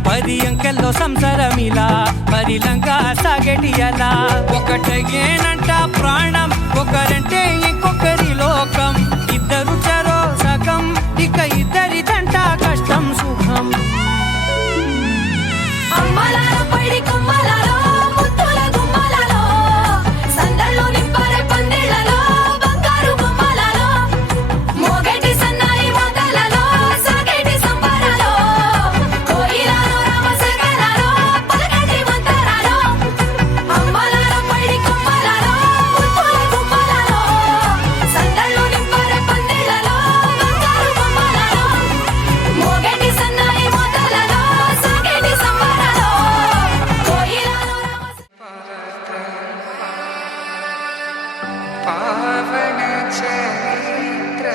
10 అంకెల్లో సంసారమిలా పరిలంగా సాగేటి అలా ఒకటేనంట ప్రాణం ఒకరంటే ఇంకొకరి లోకం ఇద్దరు చరో సగం ఇక ఇద్దరిదంట కష్టం సుఖం అమ్మలాలో పడి కొమ్మలలో ముద్దుల గుమ్మలలో సందళ్ళు నింపరే పందిళ్ళలో బంగారు గుమ్మలలో మోగేటి సన్నాయి మోతలలో సాగేటి సంబరాలో కోయిలలో రామశేఖరాలో పలకేటి మంతరాలో అమ్మలాలో పడి కొమ్మలలో ముద్దుల గుమ్మలలో సందళ్ళు నింపరే పందిళ్ళలో బంగారు గుమ్మలలో మోగేటి సన్నాయి మోతలలో సాగేటి సంబరాలో కోయిలలో పావన చరిత్ర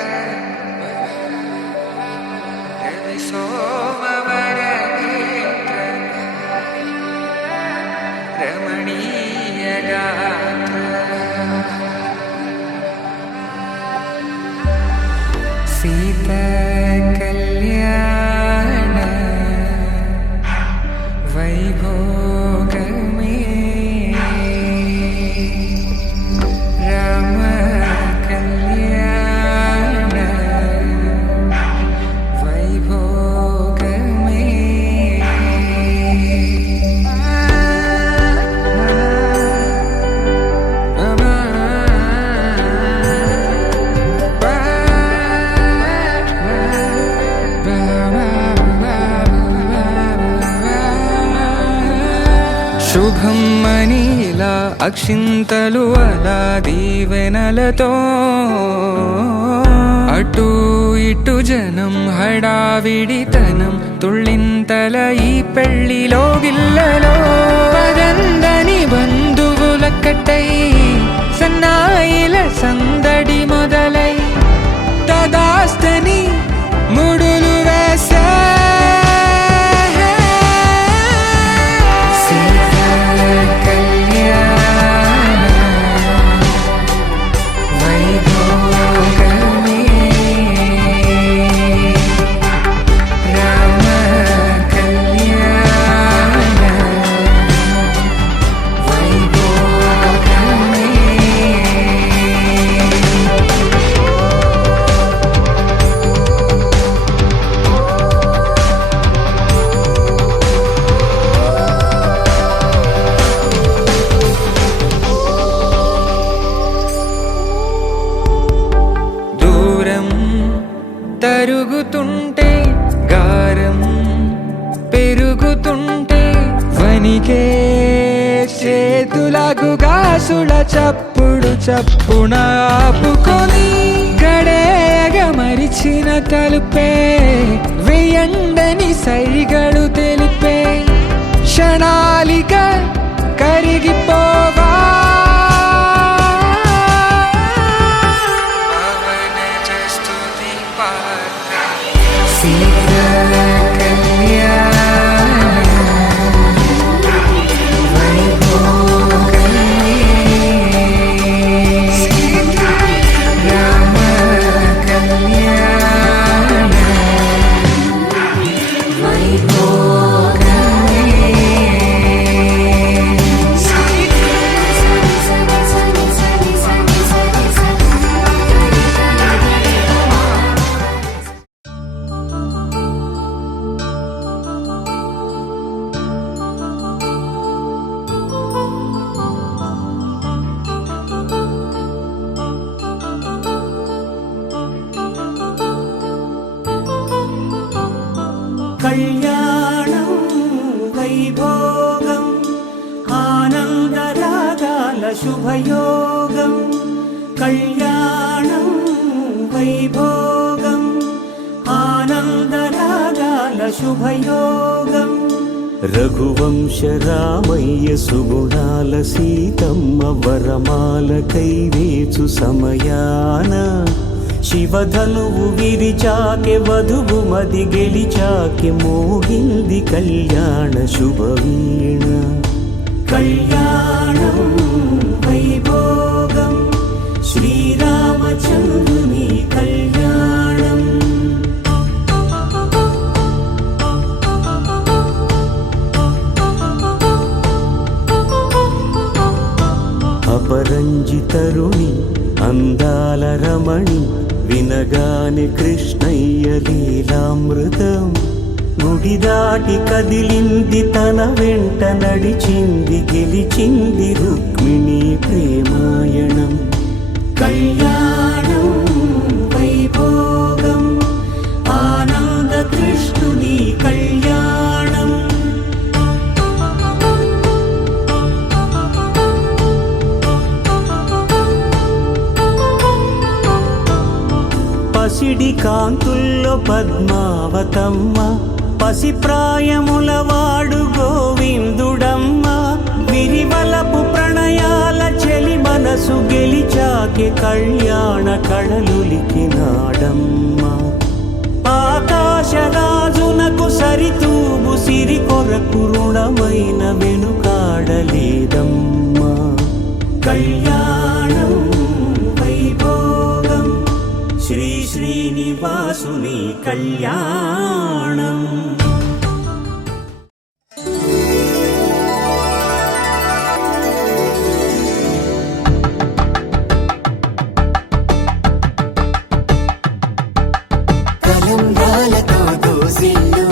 రవి సోమవర నేత్ర రమణీయ గాత్ర సీత కళ్యాణ వైభోగమే రామ కళ్యాణ వైభోగమే శుభం మనీలా అక్షింతలు అలా దీవెనలతో అటు ఇటు జనం హడావిడితనం తుళ్ళింతల ఈ పెళ్లిలో గిల్లలో పదందని బంధువులక్కటై సన్నాయిల సందడి మొదలై తదాస్తని ముడులు వేసే తరుగుతుంటే గారం పెరుగుతుంటే వనికే చేతులకు గాసుల చప్పుడు చప్పున ఆపుకొని గడేగ మరిచిన తలుపే వెయ్యండని సైగడు తెలిపే క్షణాలిక కరిగిపోవా శుభయోగం కళ్యాణం వైభోగం ఆనందరాగాల శుభయోగం రఘువంశ రామయ్య సుగుణాల సీతమ్మ వరమాల కైవేచు సమయాన శివధనువు విరిచాకె వధువు మది గెలిచాకె మోగింది కళ్యాణ శుభవీణ కళ్యాణం వైభోగం శ్రీరామచంద్రుని కళ్యాణం అపరంజితరుణి అందాల రమణి వినగానే కృష్ణయ్య లీలామృతం గుడి దాటి కదిలింది తన వెంట నడిచింది గెలిచింది రుక్మిణి ప్రేమాయణం కళ్యాణం వైభోగం ఆనంద కృష్ణుని కళ్యాణం పసిడి కాంతుల్లో పద్మావతమ్మ పసిప్రాయముల వాడు గోవిందుడమ్మ విరివలపు ప్రణయాల చెలి మనసు గెలిచాకే కళ్యాణ కళలులికినాడమ్మ ఆకాశరాజునకు సరితూబు సిరి కొరకు రుణమైన వెనుకాడలేదమ్మా కళ్యాణం వైభోగం శ్రీ శ్రీనివాసుని కళ్యాణం కలంగాలతో దోసిల్లు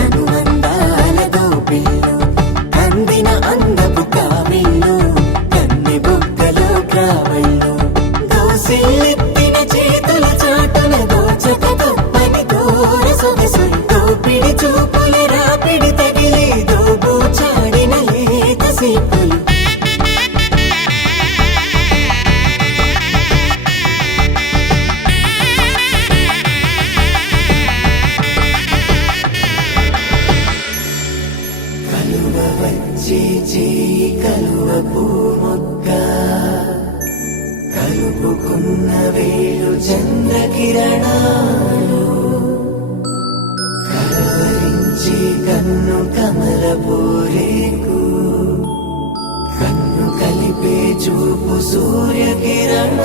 అనుబంధాలతో పిల్లు అందిన అందపు కావిల్లు కన్నె బుగ్గలో గ్రావళ్ళు దోసిల్లెత్తిన చేతుల చాటున దోచక తప్పని దూర సొగసుంటూ పిడి చూపుల రాపిడి తగిలి దోబూచాడిన లేత సీపులు కలువ వచ్చే చేయి కలువ పూమొక్క కలుపుకున్న వేలు చంద్రకిరణాలు కలవరించే కన్ను కమల పూరేకు కన్ను కలిపే చూపు సూర్యకిరణాలు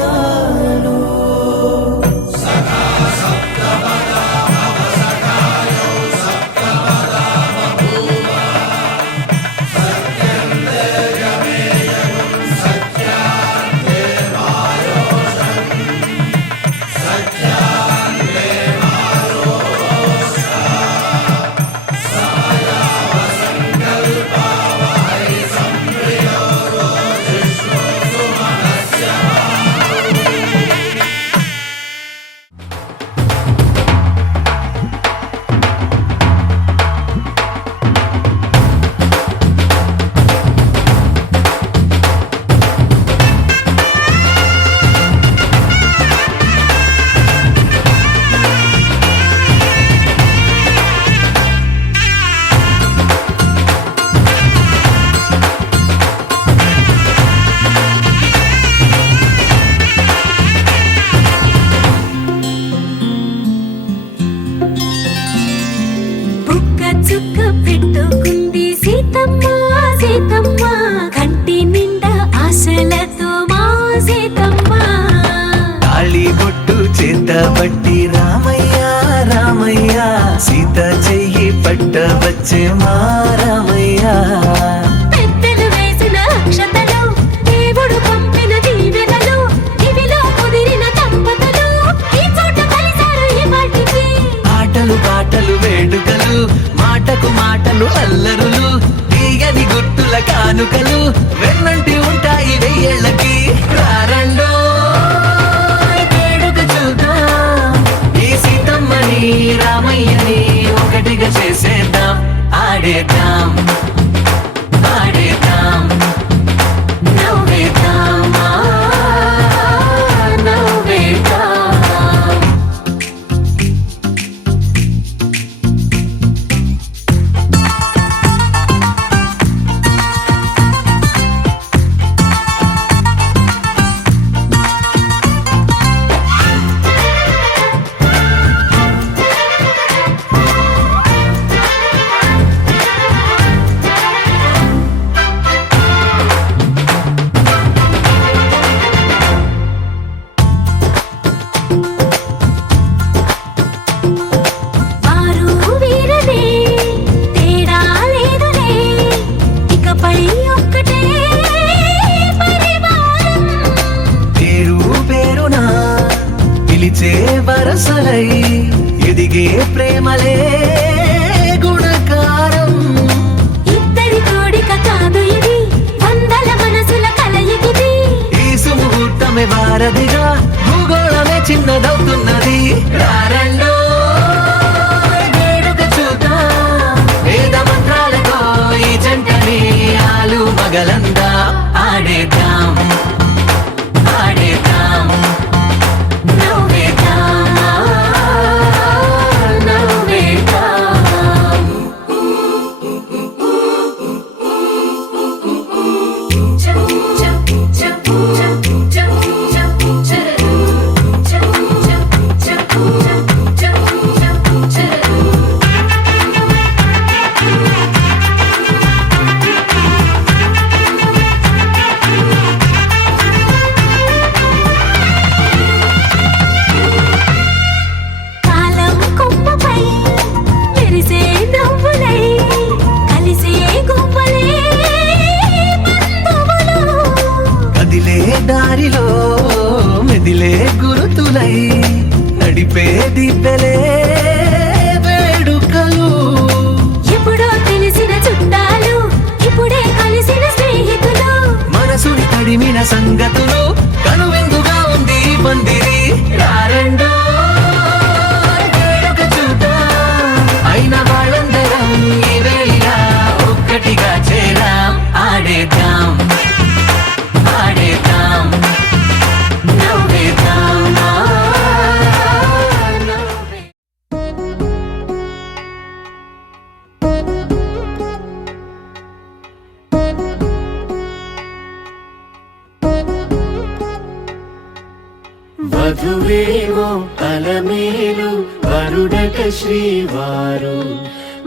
బుక్క చుక్క పెట్టుకుంది సీతమ్మ సీతమ్మ కంటి నిండా ఆశలతో మా సీతమ్మ తాళిబొట్టు చేతబట్టి రామయ్య రామయ్య సీత చెయ్యి పట్ట వచ్చే మా రామయ్య పెద్దలు వేసిన అక్షతలు దేవుడు పంపిన దీవెనలు ఇవిలో కుదిరిన దంపతులు ఈ చోట కలిసారు ఈ వాటికి ఆటలు పాటలు వేడుకలు మాటకు మాటలు అల్లరులు తీయని గుట్టుల కానుకలు వెన్నంటి ఉంటాయి వెయ్యేళ్ళకి రారండో వేడుక చూద్దాం ఈ సీతమ్మని రామయ్యని ఒకటిగా చేసేద్దాం ఆడేద్దాం ఆడేద్దాం నవ్వేద్దాం మొదలవుతున్నది రారండో వేడుక చూద్దాం వేద మంత్రాలతో ఈ జంటని ఆలు మగలందా ఆడేద్దాం ఆడేద్దాం నవ్వేద్దాం నవ్వేద్దాం కాలం కొమ్మపై మెరిసే నవ్వులై కలిసే గువ్వలే బంధువులు కదిలే దారిలో మెదిలే గురుతులై నడిపే దిబ్బెలే వేడుకలు ఎప్పుడో తెలిసిన చుట్టాలు ఇప్పుడే కలిసిన స్నేహితులు మనసుని తడిమిన సంగతులు కనువిందుగా ఉంది ఈ పందిరి రారండో వేడుక చూద్దాం అయిన వాళ్ళందరం ఈ వేళ ఒక్కటిగా చేరాం ఆడేద్దాం ఆడేద్దాం నవ్వేద్దాం నవ్వే వధువేమో అలమేలు వరుడట శ్రీవారు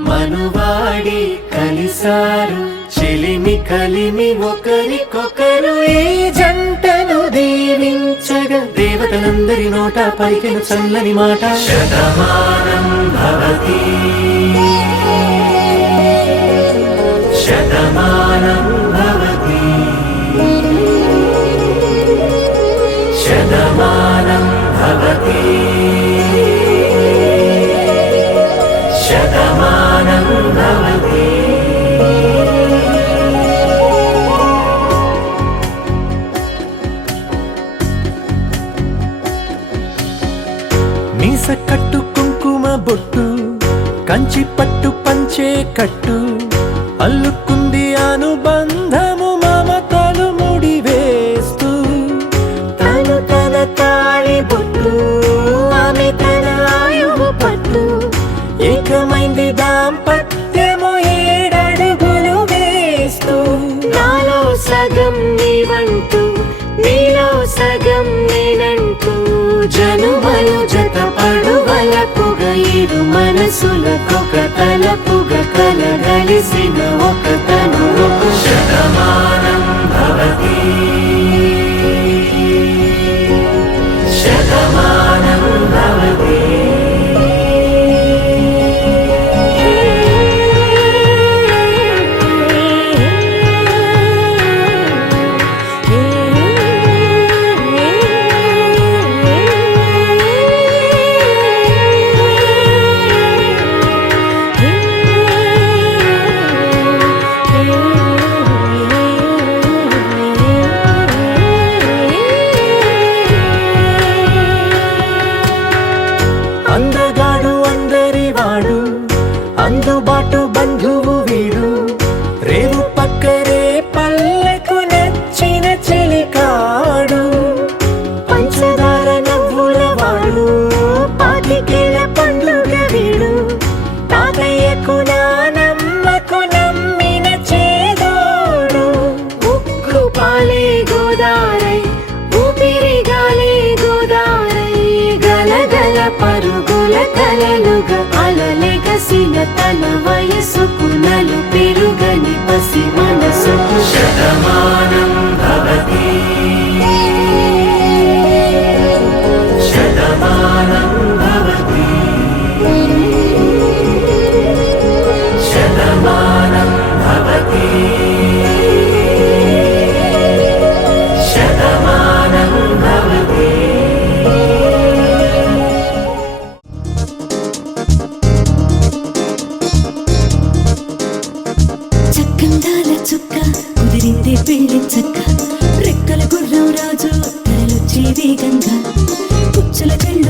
మనువాడి కలిసారు చెలిమి కలిమి ఒకరికొకరు ఈ జంటను దీవించగా దేవతలందరి నోట పలికిన చల్లని మాట శతమానం భవతి శతమానం భవతి శతమానం భవతి శతమానం భవతి మీస కట్టు కుంకుమ బొట్టు కంచి పట్టు పంచే కట్టు అల్లుకుంది అనుబంధము మమతలు ముడివేస్తూ తను తన తాళి బొట్టు ఆమె తన ఆయువు పట్టు ఏకమైంది దాంపత్యము 7 అడుగులు వేస్తూ నాలో సగం నీవంటూ నీలో సగం నేనంటూ జనుమలు జత పడువలపుగ ఇరు మనసులకొక తలపుగ కలగలిసిన ఒక తను ఒక శతమానం భవతి శతమానం భవతి అందగాడు అందరి వాడు అందుబాటు బంధువు వీడు రేవు పక్కరే పల్లెకు నచ్చిన చెలికాడు పంచదార నవ్వుల వాడు పాతికేల పండ్లుగ వీడు తాతయ్యకు నానమ్మకు నమ్మిన చేదోడు ఉక్కు పాలే గోదారై ఊపిరిగాలే గోదారై గలగల పరుగుల కలలుగా అలలెగసిన తన వయసుకు నలు పెరుగని పసి మనసుకు శతమానం భవతి శతమానం భవతి శతమానం భవతి శతమానం భవతి చక్కందాల చుక్క కుదిరింది పెళ్లి చక్క రెక్కల గుర్రం రాజు తలొచ్చి వేగంగా పుచ్చుల చెళ్ళు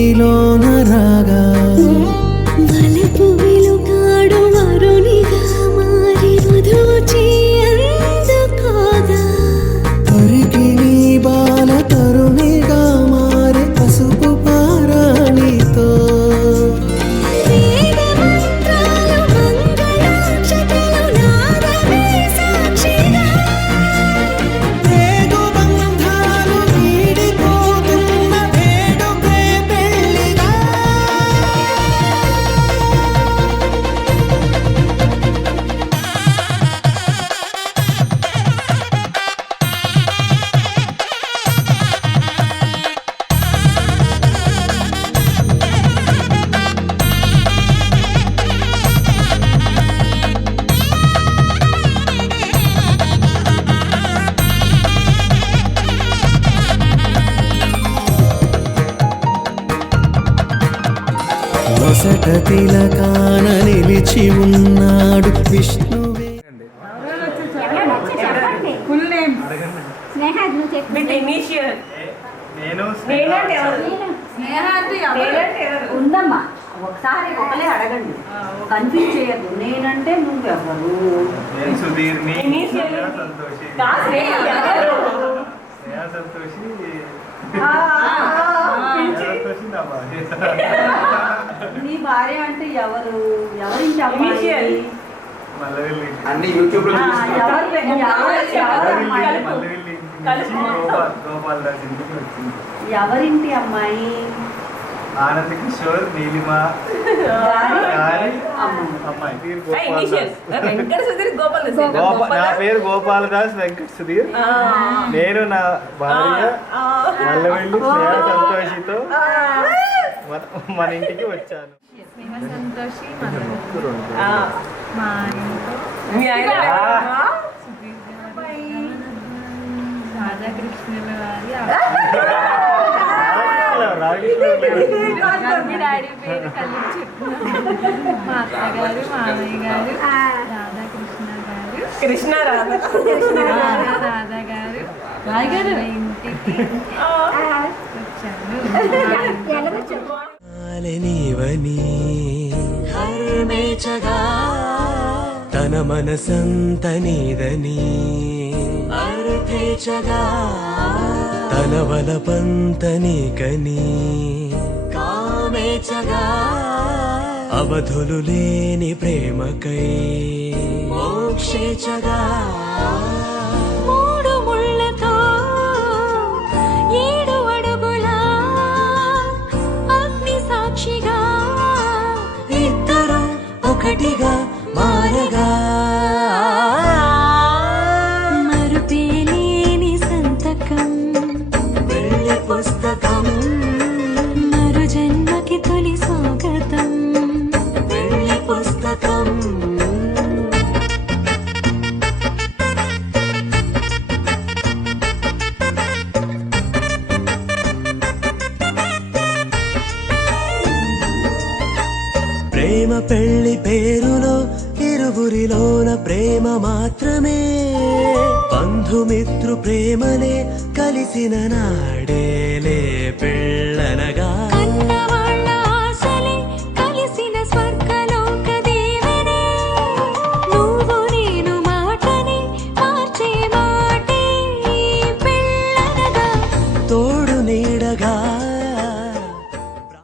నీలోన రాగా వలపు వెలుగాడు వరునిగా మారి మధుచి అందుకోగా తరికి నీ బాల తరుణిగా మారే పసుపు పారాణితో వేద మంత్రాలు మంగళాక్షతలు నాదమే సాక్షిగా రేగు బంధాలు వీడిపోతున్న వేడుకే పెళ్ళిగా నొసట తిలకాన నిలిచి ఉన్నాడు విష్ణువే ఉందమ్మా ఒకసారి ఒకలే అడగండి కన్ఫ్యూజ్ చేయద్దు నేనంటే నువ్వెవరు నీ భార్య అంటే ఎవరు ఎవరింటి అమ్మాయి అన్ని యూట్యూబ్ లో ఎవరింటి అమ్మాయి ఆనంద్ కిషోర్ నీలిమ నా పేరు గోపాలదాస్ వెంకట సుధీర్ నేను నా భార్య మల్లవెల్లి స్నేహ సంతోషితో మన ఇంటికి వచ్చాను డాడీ పేరు మా అత్తగారు మామయ్య గారు రాధాకృష్ణ గారు కృష్ణ రాధా గారు ఇంటికి వచ్చాను నీవని హర్మేచగా తన మనసంత నీదని అర్థేచగా తన వలపంత నీకని కామేచగా అవధులు లేని ప్రేమకై మోక్షేచగా మూడు ముళ్ళతో 7 అడుగుల అగ్ని సాక్షిగా ఇద్దరు ఒకటిగా మారగా మరుపేలేని సంతకం వెళ్ళి పుస్తకం మరు జన్మకి తొలి స్వాగతం వెళ్ళి పుస్తకం ప్రేమ పెళ్లి పేరులో ఇరువురిలోన ప్రేమ మాత్రమే బంధుమిత్రు ప్రేమలే కలిసిన నాడేలే పెళ్ళనగా